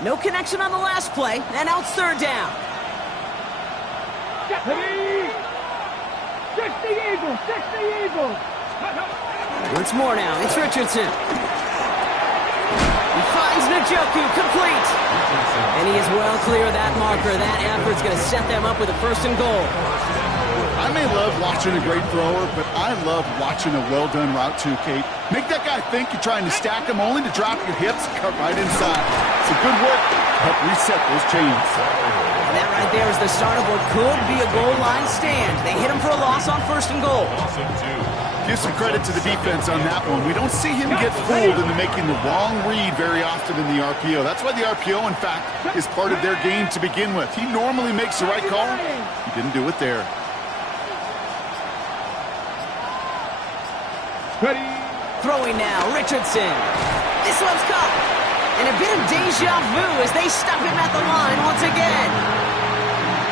No connection on the last play. And now it's 3rd down. 60 Eagles, 60 Eagles. Once more now, it's Richardson. He finds Njoku, complete. And he is well clear of that marker. That effort's going to set them up with a 1st and goal. I may love watching a great thrower, but I love watching a well-done route too, Kate. Make that guy think you're trying to stack him only to drop your hips and cut right inside. It's a good work to help reset those chains. And that right there is the start of what could be a goal line stand. They hit him for a loss on 1st and goal. Give some credit to the defense on that one. We don't see him get fooled into making the wrong read very often in the RPO. That's why the RPO, in fact, is part of their game to begin with. He normally makes the right call. He didn't do it there. Ready? Throwing now, Richardson. This one's caught. And a bit of deja vu as they stop him at the line once again.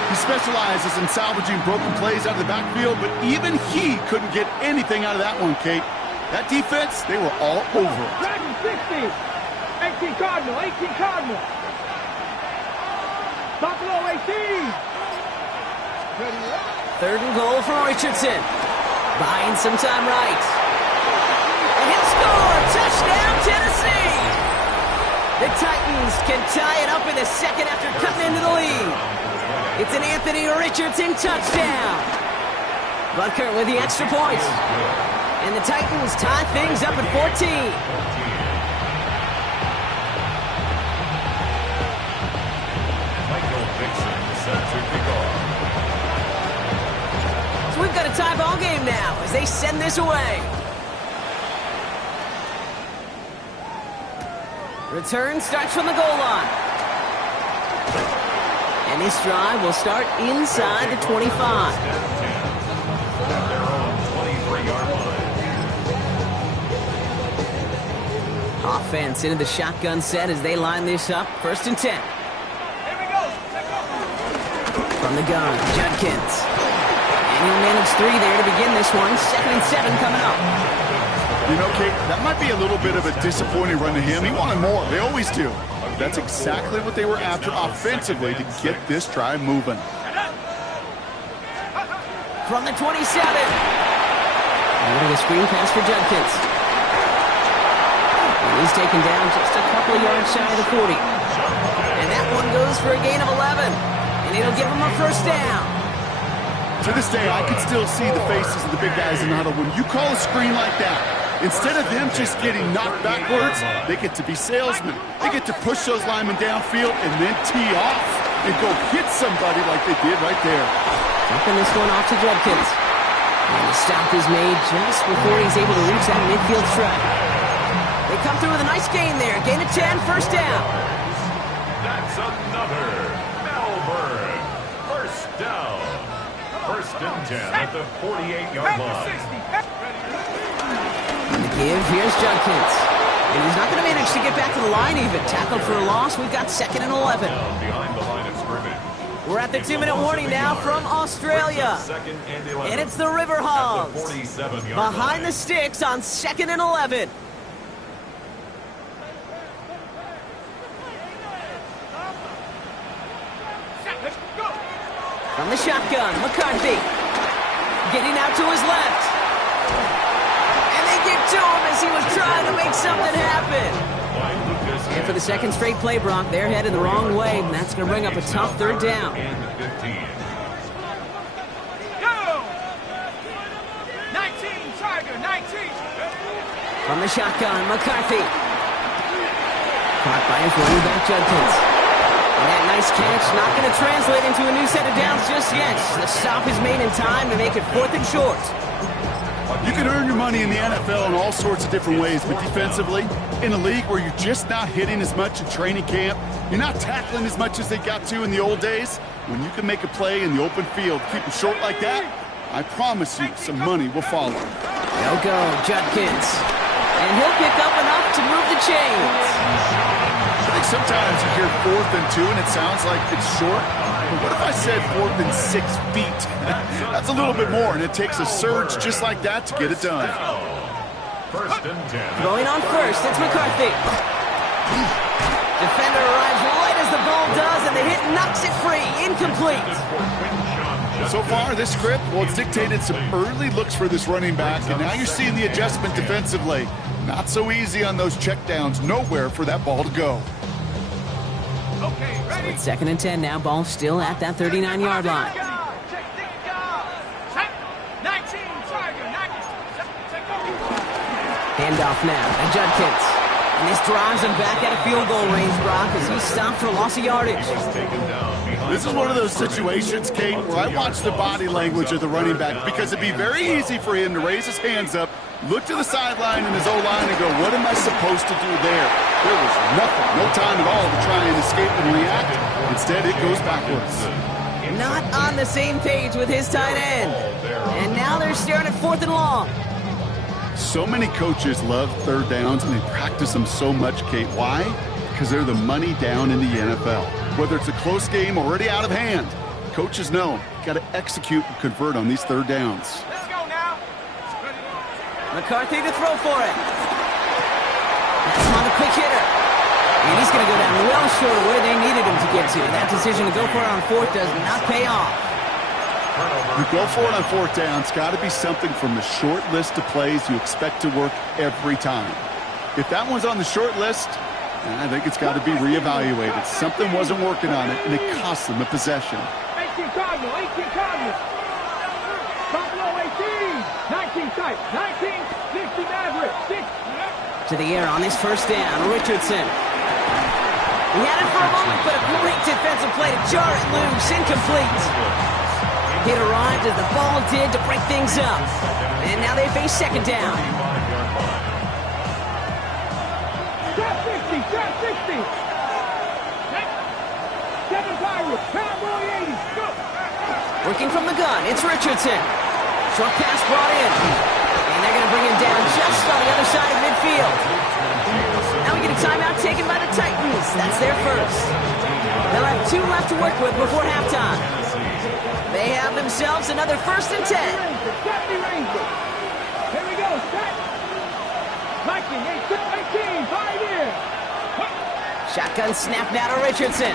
He specializes in salvaging broken plays out of the backfield, but even he couldn't get anything out of that one, Kate. That defense, they were all over it. Dragon 60. 18 Cardinal, 18 Cardinal. Buffalo 18. 3rd and goal for Richardson. Buying some time right. And he'll score! Touchdown, Tennessee! The Titans can tie it up in the 2nd after cutting into the lead. It's an Anthony Richardson touchdown. Butker with the extra point. And the Titans tie things up at 14. So we've got a tie ball game now as they send this away. Return starts from the goal line. And this drive will start inside the 25. Offense into the shotgun set as they line this up. 1st and 10. From the gun, Judkins. And he'll manage 3 there to begin this one. 2nd and 7 coming up. You know, Kate, that might be a little bit of a disappointing run to him. He wanted more. They always do. That's exactly what they were after offensively to get this drive moving. From the 27. And a screen pass for Judkins. And he's taken down just a couple of yards shy of the 40. And that one goes for a gain of 11. And it'll give him a 1st down. To this day, I can still see the faces of the big guys in the huddle. When you call a screen like that, instead of them just getting knocked backwards, they get to be salesmen. They get to push those linemen downfield and then tee off and go hit somebody like they did right there. Dropping this one off to Judkins. And the stop is made just before he's able to reach that midfield strike. They come through with a nice gain there. Gain of 10, 1st down. That's another Melbourne 1st down. 1st and 10 at the 48-yard line. Give, here's Judkins. And he's not going to manage to get back to the line even. Tackled for a loss. We've got 2nd and 11. Behind the line of scrimmage. We're at the 2-minute warning now from Australia. And it's the River Hogs. Behind the sticks on 2nd and 11. From the shotgun, McCarthy. Getting out to his left. And they get to him as he was trying to make something happen. And for the 2nd straight play, Brock, they're headed the wrong way, and that's going to bring up a tough 3rd down. 19, Tiger, 19. From the shotgun, McCarthy. Caught by his running back, Judkins. And that nice catch not going to translate into a new set of downs just yet. The stop is made in time to make it 4th and short. You can earn your money in the NFL in all sorts of different ways, but defensively, in a league where you're just not hitting as much in training camp, you're not tackling as much as they got to in the old days, when you can make a play in the open field, keep them short like that, I promise you some money will follow. Go, Judkins. And he'll pick up enough to move the chains. I think sometimes you hear 4th and 2 and it sounds like it's short. But what if I said 4th and 6 feet? That's a little bit more, and it takes a surge just like that to get it done. 1st and 10. Going on first, it's McCarthy. Defender arrives right as the ball does, and the hit knocks it free. Incomplete. So far, this script, well, it's dictated some early looks for this running back, and now you're seeing the adjustment defensively. Not so easy on those checkdowns. Nowhere for that ball to go. Okay, ready? It's 2nd and 10 now. Ball still at that 39-yard line. 19, Tiger, 19. Handoff now to Judkins. And this drives him back out of field goal range, Brock, as he stopped for loss of yardage. This is one of those situations, Kate, where I watch the body language of the running back because it'd be very easy for him to raise his hands up, look to the sideline in his O-line and go, what am I supposed to do there? There was nothing, no time at all to try and escape and react. Instead, it goes backwards. Not on the same page with his tight end. And now they're staring at 4th and long. So many coaches love 3rd downs, and they practice them so much, Kate. Why? Because they're the money down in the NFL. Whether it's a close game already out of hand, coaches know you got to execute and convert on these 3rd downs. Let's go now. McCarthy to throw for it. That's on the quick hitter. And he's going to go down well short of where they needed him to get to. That decision to go for it on 4th does not pay off. You go for it on 4th down. It's got to be something from the short list of plays you expect to work every time. If that one's on the short list, I think it's got to be reevaluated. Something wasn't working on it, and it cost them a possession. 18 Cardinal, 18 Cardinal. Buffalo 18, 19 tight, 19, 60 Maverick, 6. To the air on this 1st down, Richardson. He had it for a moment, but a great defensive play to jar it loose, incomplete. Hit arrived as the ball did to break things up. And now they face 2nd down. Trap 60, trap 60. 7 Pirates, Cowboy 80, go. Working from the gun, it's Richardson. Short pass brought in. And they're going to bring him down just on the other side of midfield. a timeout taken by the Titans. That's their first. They'll have 2 left to work with before halftime. They have themselves another 1st and 10. Here we go, set. Viking, 18, 5 in. Shotgun snap now to Richardson.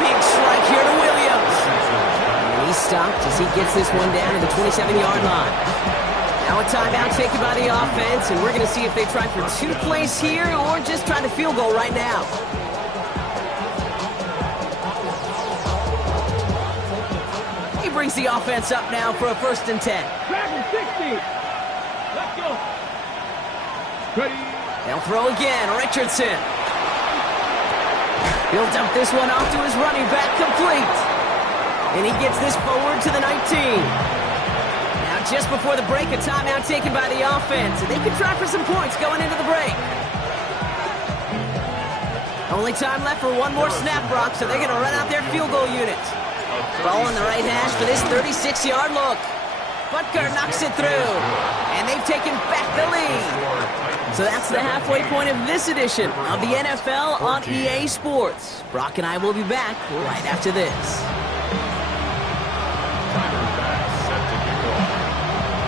Big strike here to Williams. And he's stopped as he gets this one down to the 27-yard line. Now a timeout taken by the offense, and we're going to see if they try for 2 plays here or just try to field goal right now. He brings the offense up now for a 1st and 10. Dragon 60. Let's go. Ready. They'll throw again. Richardson. He'll dump this one off to his running back, complete. And he gets this forward to the 19. Now just before the break, a timeout taken by the offense. And they can try for some points going into the break. Only time left for 1 more snap, Brock, so they're going to run out their field goal unit. Ball on the right hash for this 36-yard look. Butker knocks it through. And they've taken back the lead. So that's the halfway point of this edition of the NFL on EA Sports. Brock and I will be back right after this.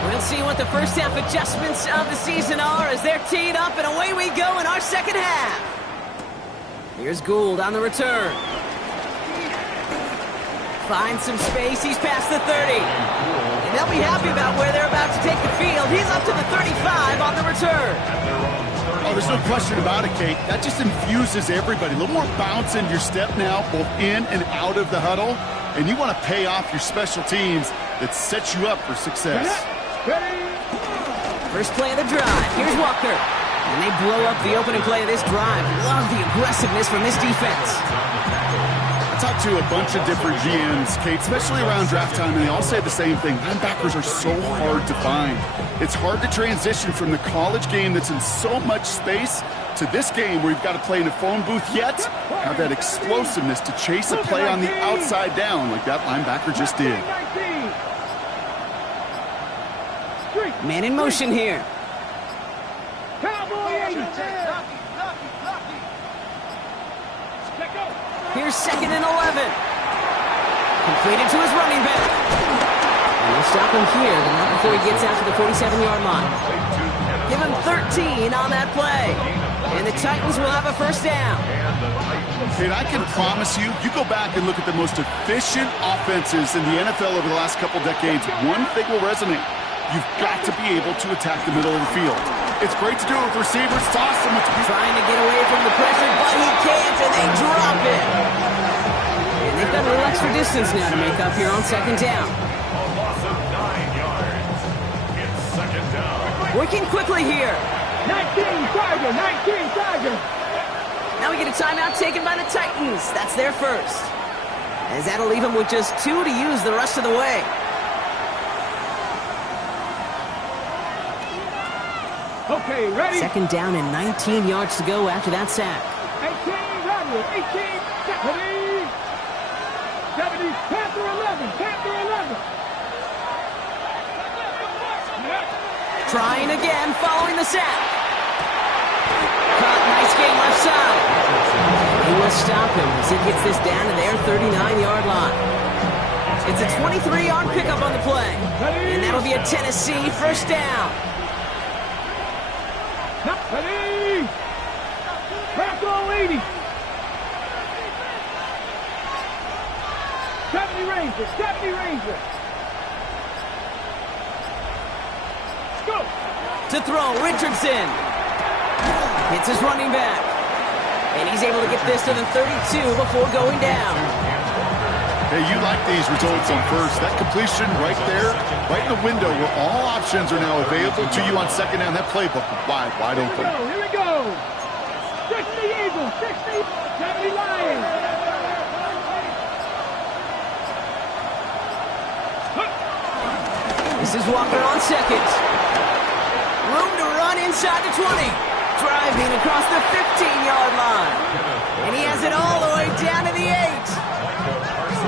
We'll see what the first half adjustments of the season are as they're teed up, and away we go in our second half. Here's Gould on the return. Finds some space. He's past the 30. And they'll be happy about where they're about to take the field. He's up to the 35 on the return. Oh, there's no question about it, Kate. That just infuses everybody. A little more bounce in your step now, both in and out of the huddle. And you want to pay off your special teams that sets you up for success. First play of the drive. Here's Walker. And they blow up the opening play of this drive. Love the aggressiveness from this defense. I talked to a bunch of different GMs, Kate, especially around draft time, and they all say the same thing. Linebackers are so hard to find. It's hard to transition from the college game that's in so much space to this game where you've got to play in a phone booth, yet have that explosiveness to chase a play on the outside down like that linebacker just did. Man in motion here. Here's 2nd and 11. Completed to his running back. And they'll stop him here, but not before he gets out to the 47-yard line. Give him 13 on that play. And the Titans will have a first down. And I can promise you, you go back and look at the most efficient offenses in the NFL over the last couple decades, one thing will resonate. You've got to be able to attack the middle of the field. It's great to do it with receivers. It's awesome. Trying to get away from the pressure, but he can't, and they drop it. And they've got a little extra distance now to make up here on 2nd down. A loss of 9 yards. It's 2nd down. Working quickly here. 19 Tiger. Now we get a timeout taken by the Titans. That's their first. As that'll leave them with just 2 to use the rest of the way. Okay, ready? 2nd down and 19 yards to go after that sack. 18, ready. 18, 70, Panther 11. Trying again, following the sack. Caught, nice game left side. He will stop him as he gets this down to their 39-yard line. It's a 23-yard pickup on the play. And that'll be a Tennessee first down. Ready! Panther 80. 70 Ranger. Go! To throw, Richardson. Hits his running back. And he's able to get this to the 32 before going down. Hey, you like these results on first. That completion right there, right in the window where all options are now available to you on 2nd down. That playbook wide open. Here we go. 60 Eagles, 60, 70 Lions. This is Walker on 2nd. Room to run inside the 20. Driving across the 15-yard line. And he has it all the way down to the 8.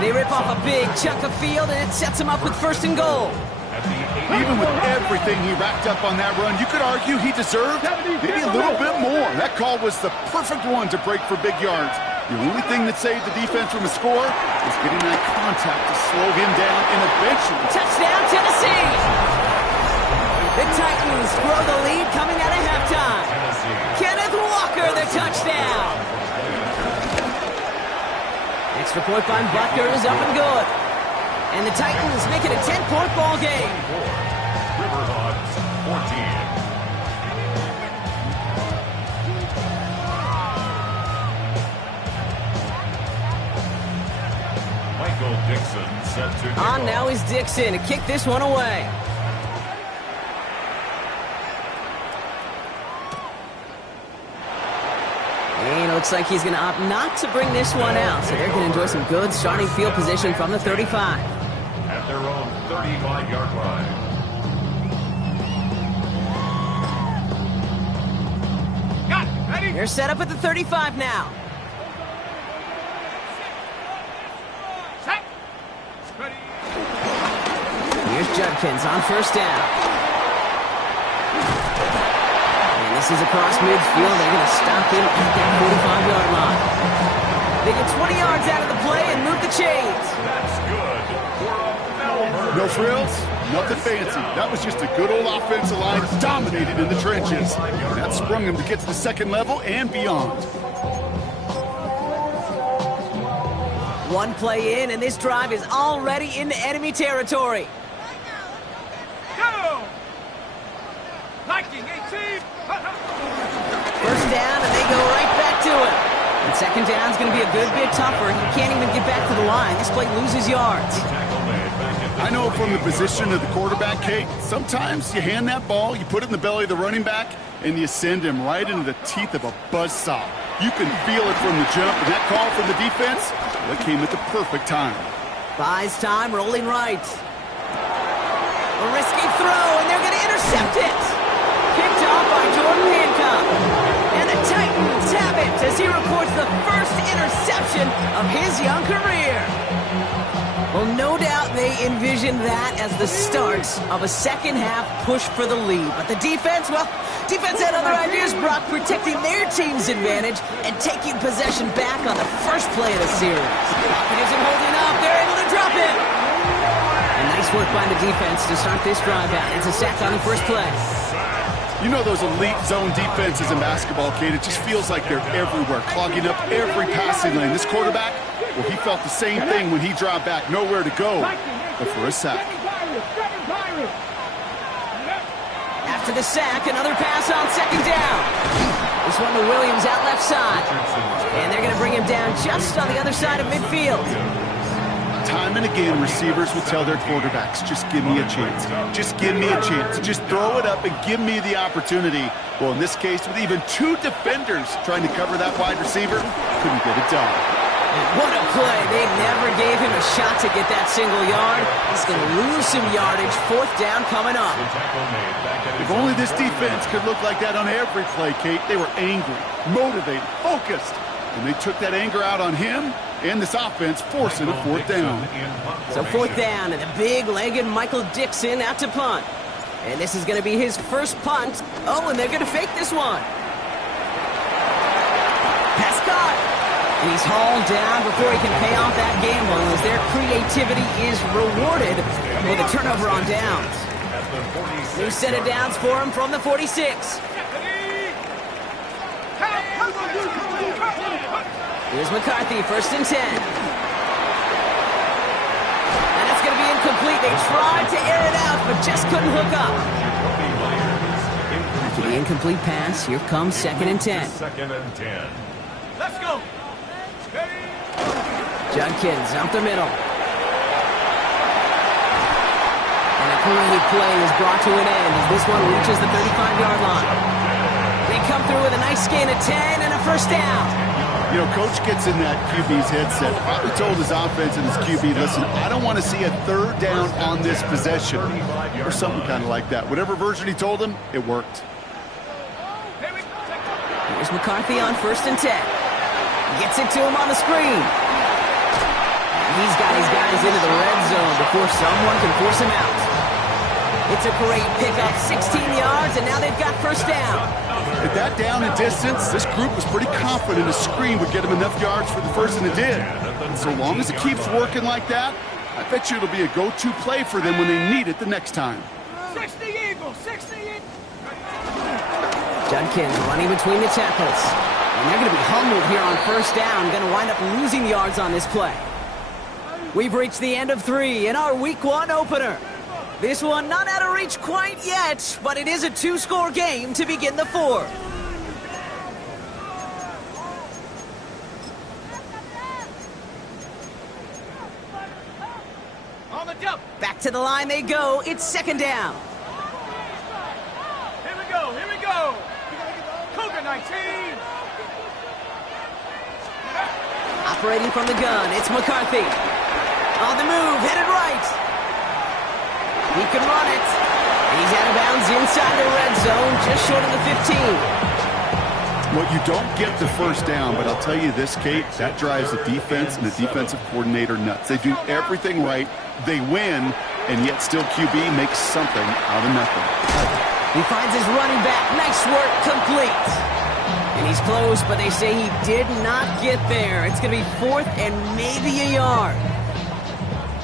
They rip off a big chunk of field, and it sets him up with 1st and goal. at the 8. Even with everything he racked up on that run, you could argue he deserved maybe a little bit more. That call was the perfect one to break for big yards. The only thing that saved the defense from a score was getting that contact to slow him down and eventually. Touchdown, Tennessee! The Titans grow the lead coming out of halftime. Kenneth Walker, the touchdown! Extra point by Butker is up and good. And the Titans make it a 10-point ball game. Riverhawks 14. Michael Dixon set to kick On off. now is Dixon to kick this one away. And it looks like he's going to opt not to bring this one out, so they're going to enjoy some good starting field position from the 35. At their own 35-yard line. They're set up at the 35 now. Here's Judkins on first down. And this is across midfield. They're going to stop him at that 45-yard line. They get 20 yards out of the play and move the chains. That's good for a Malvern. No frills, nothing fancy. That was just a good old offensive line dominated in the trenches. And that sprung him to get to the second level and beyond. One play in, and this drive is already into enemy territory. Go! Viking 18! First down, and they go right back to it. And second down is going to be a good bit tougher. He can't even get back to the line. This play loses yards. I know from the position of the quarterback, Kate, sometimes you hand that ball, you put it in the belly of the running back, and you send him right into the teeth of a buzzsaw. You can feel it from the jump, and that call from the defense, that came at the perfect time. Buys time, rolling right. A risky throw, and they're going to intercept it. Picked off by Jordan Hancock. And the Titans have it as he records the first interception of his young career. Well, no doubt they envisioned that as the start of a second-half push for the lead. But the defense, well, defense had other ideas, Brock, protecting their team's advantage and taking possession back on the first play of the series. Rocket isn't holding up. They're able to drop it. And nice work by the defense to start this drive out. It's a sack on the first play. You know those elite zone defenses in basketball, Kate, it just feels like they're everywhere, clogging up every passing lane. This quarterback, well, he felt the same thing when he dropped back, nowhere to go but for a sack. After the sack, another pass on second down. This one to Williams out left side. And they're going to bring him down just on the other side of midfield. Time and again, receivers will tell their quarterbacks, just give me a chance. Just give me a chance. Just throw it up and give me the opportunity. Well, in this case, with even two defenders trying to cover that wide receiver, couldn't get it done. What a play. They never gave him a shot to get that single yard. He's going to lose some yardage. Fourth down coming up. If only this defense could look like that on every play, Kate. They were angry, motivated, focused. And they took that anger out on him and this offense, forcing a fourth down. So fourth down, and the big-legged Michael Dixon out to punt. And this is going to be his first punt. Oh, and they're going to fake this one. Pass caught. And he's hauled down before he can pay off that gamble as their creativity is rewarded with a turnover on downs. New set of downs for him from the 46. Here's McCarthy, first and 10. And that's going to be incomplete. They tried to air it out, but just couldn't hook up. After the incomplete pass, here comes second and 10. Second and 10. Let's go! Judkins up the middle. And a great play is brought to an end as this one reaches the 35-yard line. They come through with a nice gain of 10 and a first down. You know, Coach gets in that QB's headset, probably told his offense and his QB, listen, I don't want to see a third down on this possession, or something kind of like that. Whatever version he told him, it worked. Here's McCarthy on first and 10. Gets it to him on the screen. And he's got his guys into the red zone before someone can force him out. It's a great pickup, 16 yards, and now they've got first down. At that down and distance, this group was pretty confident a screen would get them enough yards for the first, and it did. And so long as it keeps working like that, I bet you it'll be a go-to play for them when they need it the next time. 60 Eagles, 60 Eagles. Judkins running between the tackles. And they're going to be humbled here on first down. Going to wind up losing yards on this play. We've reached the end of 3 in our Week 1 opener. This one not out of reach quite yet, but it is a 2-score game to begin the 4th. On the jump. Back to the line they go. It's second down. Here we go, here we go. Cougar 19. Operating from the gun, it's McCarthy. On the move, headed right. He can run it. He's out of bounds inside the red zone, just short of the 15. Well, you don't get the first down, but I'll tell you this, Kate, that drives the defense and the defensive coordinator nuts. They do everything right, they win, and yet still QB makes something out of nothing. He finds his running back. Nice work, complete. And he's close, but they say he did not get there. It's going to be 4th and maybe a yard.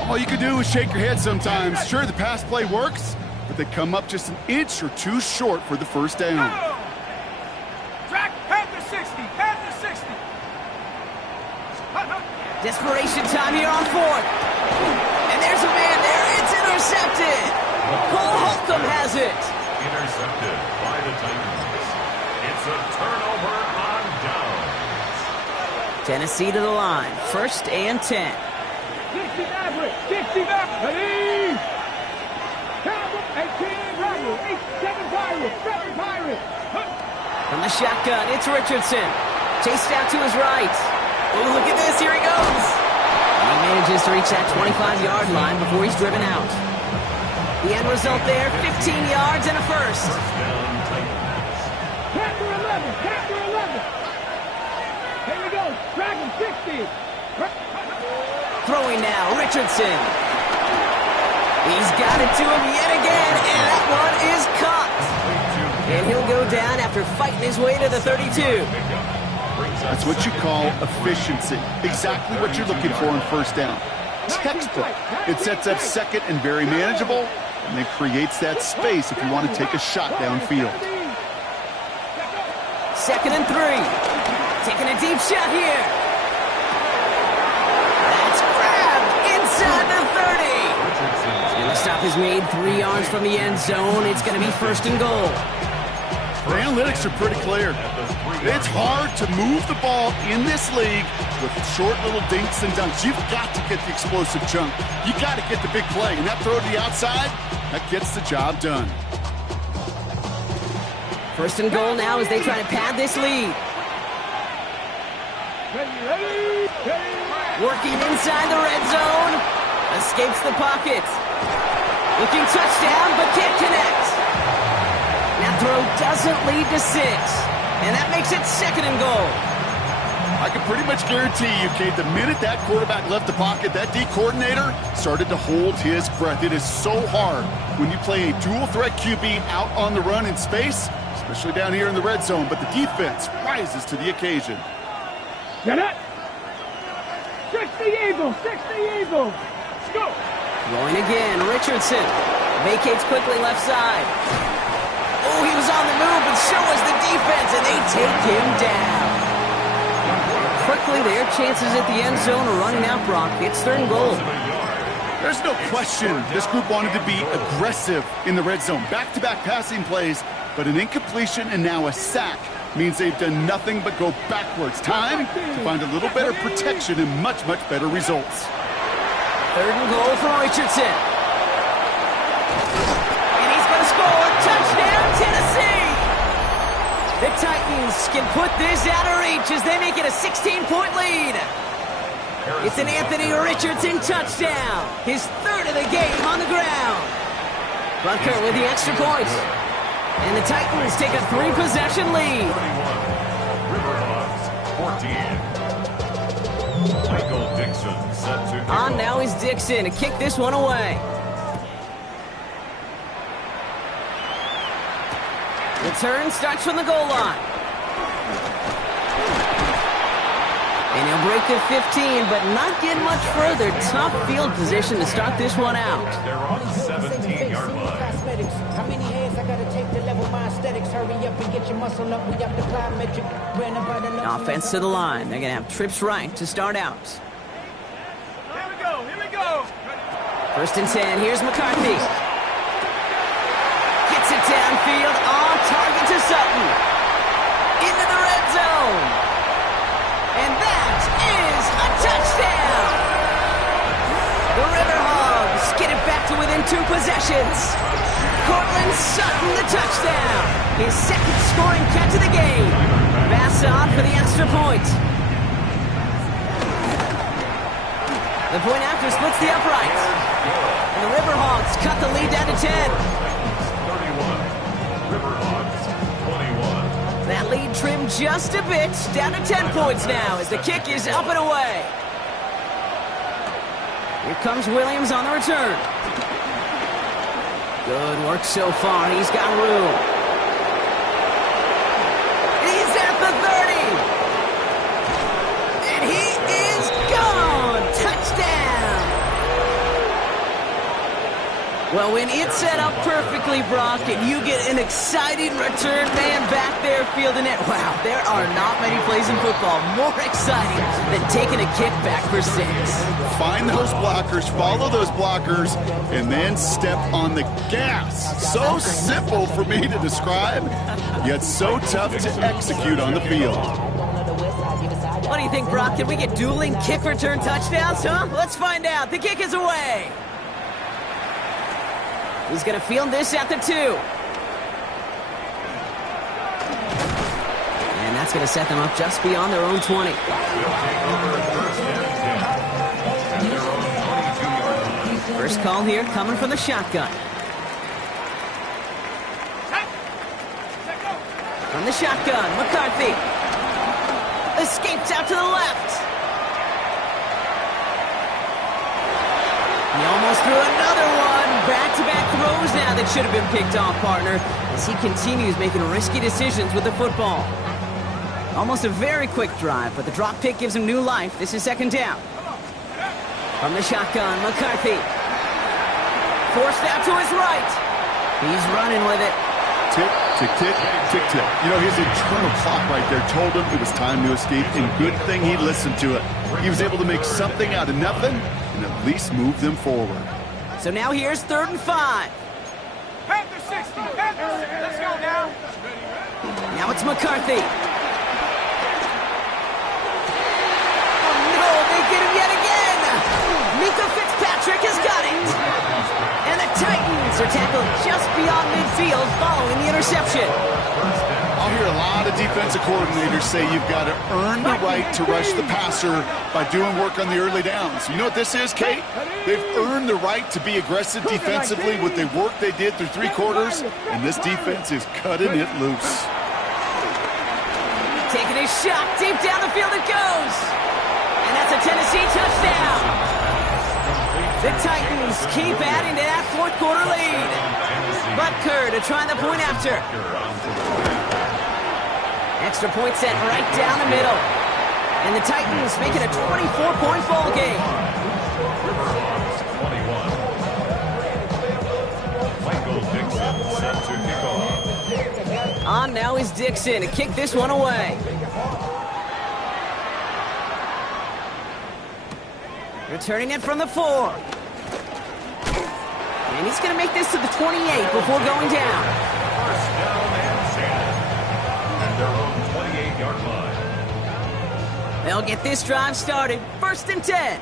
All you can do is shake your head sometimes. Sure, the pass play works, but they come up just an inch or two short for the first down. Track, head to 60, head to 60. Desperation time here on 4th. And there's a man there. It's intercepted. Cole Holcomb has it. Intercepted by the Titans. It's a turnover on downs. Tennessee to the line. 1st and 10. 60 Maverick, 60 Maverick. Ready? Cowboy, 18 Pirate, 7 Pirate, 7 Pirate. From the shotgun, it's Richardson. Chased out to his right. Oh, look at this. Here he goes. And he manages to reach that 25-yard line before he's driven out. The end result there, 15 yards and a first. Down Titans. Capture 11, capture 11. Here we go, Dragon 60. Throwing now, Richardson. He's got it to him yet again, and that one is caught. And he'll go down after fighting his way to the 32. That's what you call efficiency. Exactly what you're looking for in first down. Textbook. It sets up second and very manageable, and then creates that space if you want to take a shot downfield. 2nd and 3. Taking a deep shot here. That's grabbed inside the 30. And the stop is made 3 yards from the end zone. It's going to be 1st and goal. The analytics are pretty clear. It's hard to move the ball in this league with short little dinks and dunks. You've got to get the explosive chunk. You got to get the big play. And that throw to the outside, that gets the job done. 1st and goal now as they try to pad this lead. Working inside the red zone. Escapes the pocket. Looking touchdown, but can't connect. That throw doesn't lead to 6. And that makes it 2nd and goal. I can pretty much guarantee you, Kate, the minute that quarterback left the pocket, that D coordinator started to hold his breath. It is so hard when you play a dual-threat QB out on the run in space, especially down here in the red zone, but the defense rises to the occasion. Get it? 60 Eagles, 60 Eagles. Let's go. Going again, Richardson. Vacates quickly left side. Oh, he was on the move, but so was the defense, and they take him down. Quickly, their chances at the end zone are running out, Brock. It's 3rd and goal. There's no question this group wanted to be aggressive in the red zone. Back-to-back passing plays, but an incompletion and now a sack means they've done nothing but go backwards. Time to find a little better protection and much, much better results. 3rd and goal for Richardson. And he's going to score. Touchdown, Tennessee! The Titans can put this out of reach as they make it a 16-point lead. It's an Anthony Richardson touchdown. His 3rd of the game on the ground. Bunker with the extra point. And the Titans take a 3-possession lead. Riverhawks 14. Michael Dixon set to On now is Dixon to kick this one away. Return starts from the goal line. And he'll break the 15, but not get much further. Tough field position to start this one out. They're on the 17-yard line. How many hands I gotta take to level my aesthetics? Hurry up and get your muscle up. We up the plyometric. Offense to the line. They're going to have trips right to start out. Here we go. Here we go. First and 10. Here's McCarthy. Gets it downfield. On target to Sutton. Into the red zone. And that is a touchdown. The Riverhogs get it back to within 2 possessions. Cortland Sutton, the touchdown. His second scoring catch of the game. Pass on for the extra point. The point after splits the uprights. And the Riverhogs cut the lead down to 10. 31. Riverhogs, 21. That lead trimmed just a bit, down to 10 points now as the kick is up and away. Here comes Williams on the return. Good work so far. He's got room. He's at the 30. And he is gone. Touchdown. Well, when it's set up perfectly, Brock, and you get an exciting return man back there fielding it, wow, there are not many plays in football more exciting than taking a kick back for 6. Find those blockers, follow those blockers, and then step on the gas. So simple for me to describe, yet so tough to execute on the field. What do you think, Brock? Can we get dueling kick return touchdowns, huh? Let's find out. The kick is away. He's going to field this at the 2. And that's going to set them up just beyond their own 20. First call here coming from the shotgun. From the shotgun, McCarthy. Escapes out to the left. He almost threw another one. Back-to-back throws now that should have been picked off, partner, as he continues making risky decisions with the football. Almost a very quick drive, but the drop pick gives him new life. This is second down. From the shotgun, McCarthy. Forced out to his right. He's running with it. Tick, tick, tick, tick, tick. You know, his internal clock right there told him it was time to escape, and good thing he listened to it. He was able to make something out of nothing and at least move them forward. So now here's 3rd and 5. Panther 60. Panther 60. Let's go now. Now it's McCarthy. Oh no, they get him yet again. Mika Fitzpatrick has got it. And the Titans are tackled just beyond midfield following the interception. I'll hear a lot of defensive coordinators say you've got to earn the right to rush the passer by doing work on the early downs. You know what this is, Kate? They've earned the right to be aggressive defensively with the work they did through 3 quarters, and this defense is cutting it loose. Taking a shot deep down the field it goes. And that's a Tennessee touchdown. The Titans keep adding to that 4th quarter lead. Butker to try the point after. Extra point set right down the middle. And the Titans make it a 24-point ball game. 21. Michael Dixon set to kick off. On now is Dixon to kick this one away. Returning it from the 4. And he's going to make this to the 28 before going down. First down and 10. At their own 28-yard line. They'll get this drive started. 1st and 10.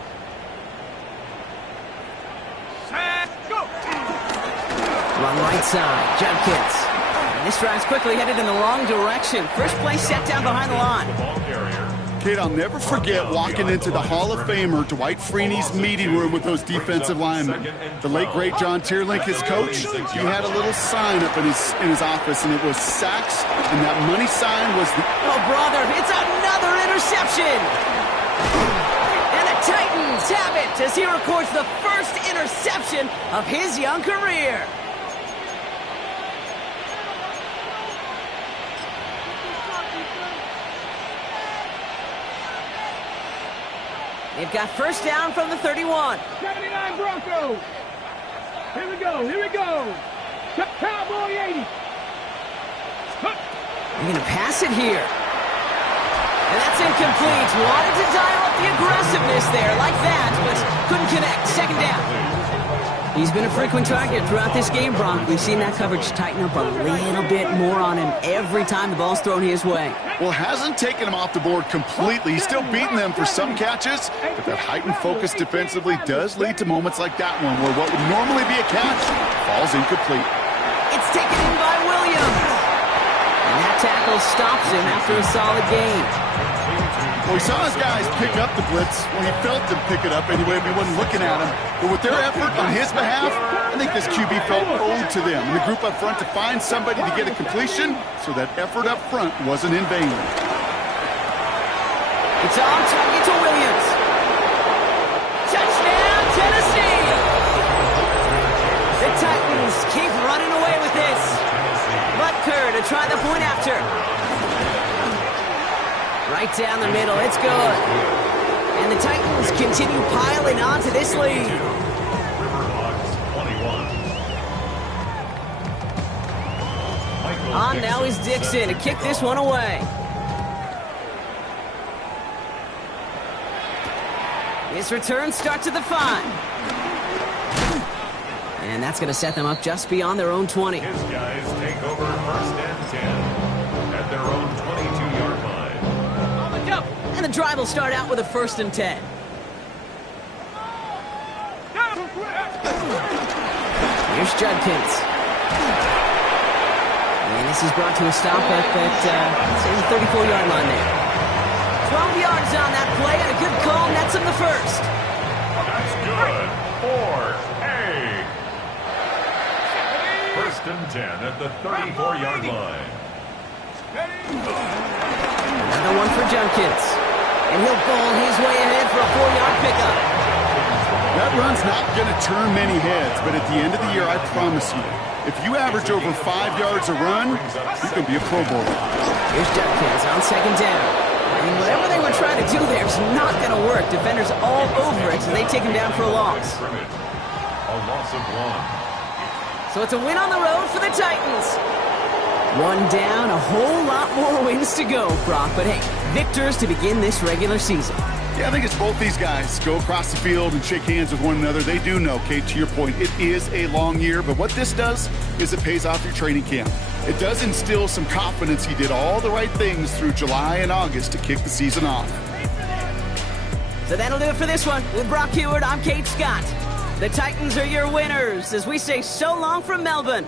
Set, go. Run right side, Judkins. And this drive's quickly headed in the wrong direction. First play set down behind the line. The ball carrier. Kate, I'll never forget walking into the Hall of Famer Dwight Freeney's meeting room with those defensive linemen. The late, great John Tierlink, his coach, he had a little sign up in his office, and it was sacks, and that money sign was the... Oh, brother, it's another interception! And the Titans have it as he records the first interception of his young career. They've got first down from the 31. 79 Broncos. Here we go. Here we go. Cowboy 80. They're going to pass it here. And that's incomplete. Wanted to dial up the aggressiveness there like that, but couldn't connect. Second down. He's been a frequent target throughout this game, Bronk. We've seen that coverage tighten up a little bit more on him every time the ball's thrown his way. Well, hasn't taken him off the board completely. He's still beating them for some catches, but that heightened focus defensively does lead to moments like that one where what would normally be a catch falls incomplete. It's taken in by Williams. And that tackle stops him after a solid gain. Well, he saw his guys pick up the blitz. Well, he felt them pick it up anyway, but he wasn't looking at him. But with their effort on his behalf, I think this QB felt owed to them. And the group up front to find somebody to get a completion, so that effort up front wasn't in vain. It's on target to Williams. Touchdown, Tennessee! The Titans keep running away with this. Butker to try the point after. Right down the middle, it's good. And the Titans continue piling on to this lead. Riverhawks 21. On now is Dixon to kick this one away. His return starts at the 5. And that's going to set them up just beyond their own 20. His guys take over first and 10 at their own 22-yard line. And the drive will start out with a 1st and 10. Here's Judkins. And this is brought to a stop at the 34-yard line there. 12 yards on that play, and a good call nets him the first. That's good for A. First and 10 at the 34-yard line. Another one for Judkins. And he'll ball his way ahead for a 4-yard pickup. That run's not going to turn many heads, but at the end of the year, I promise you, if you average over 5 yards a run, you can be a Pro Bowler. Here's Judkins on second down. And whatever they were trying to do there is not going to work. Defenders all over it, so they take him down for a loss. A loss of 1. So it's a win on the road for the Titans. One down, a whole lot more wins to go, Brock. But hey, victors to begin this regular season. Yeah, I think it's both these guys go across the field and shake hands with one another. They do know, Kate, to your point, it is a long year. But what this does is it pays off your training camp. It does instill some confidence. He did all the right things through July and August to kick the season off. So that'll do it for this one. With Brock Huard, I'm Kate Scott. The Titans are your winners as we say so long from Melbourne.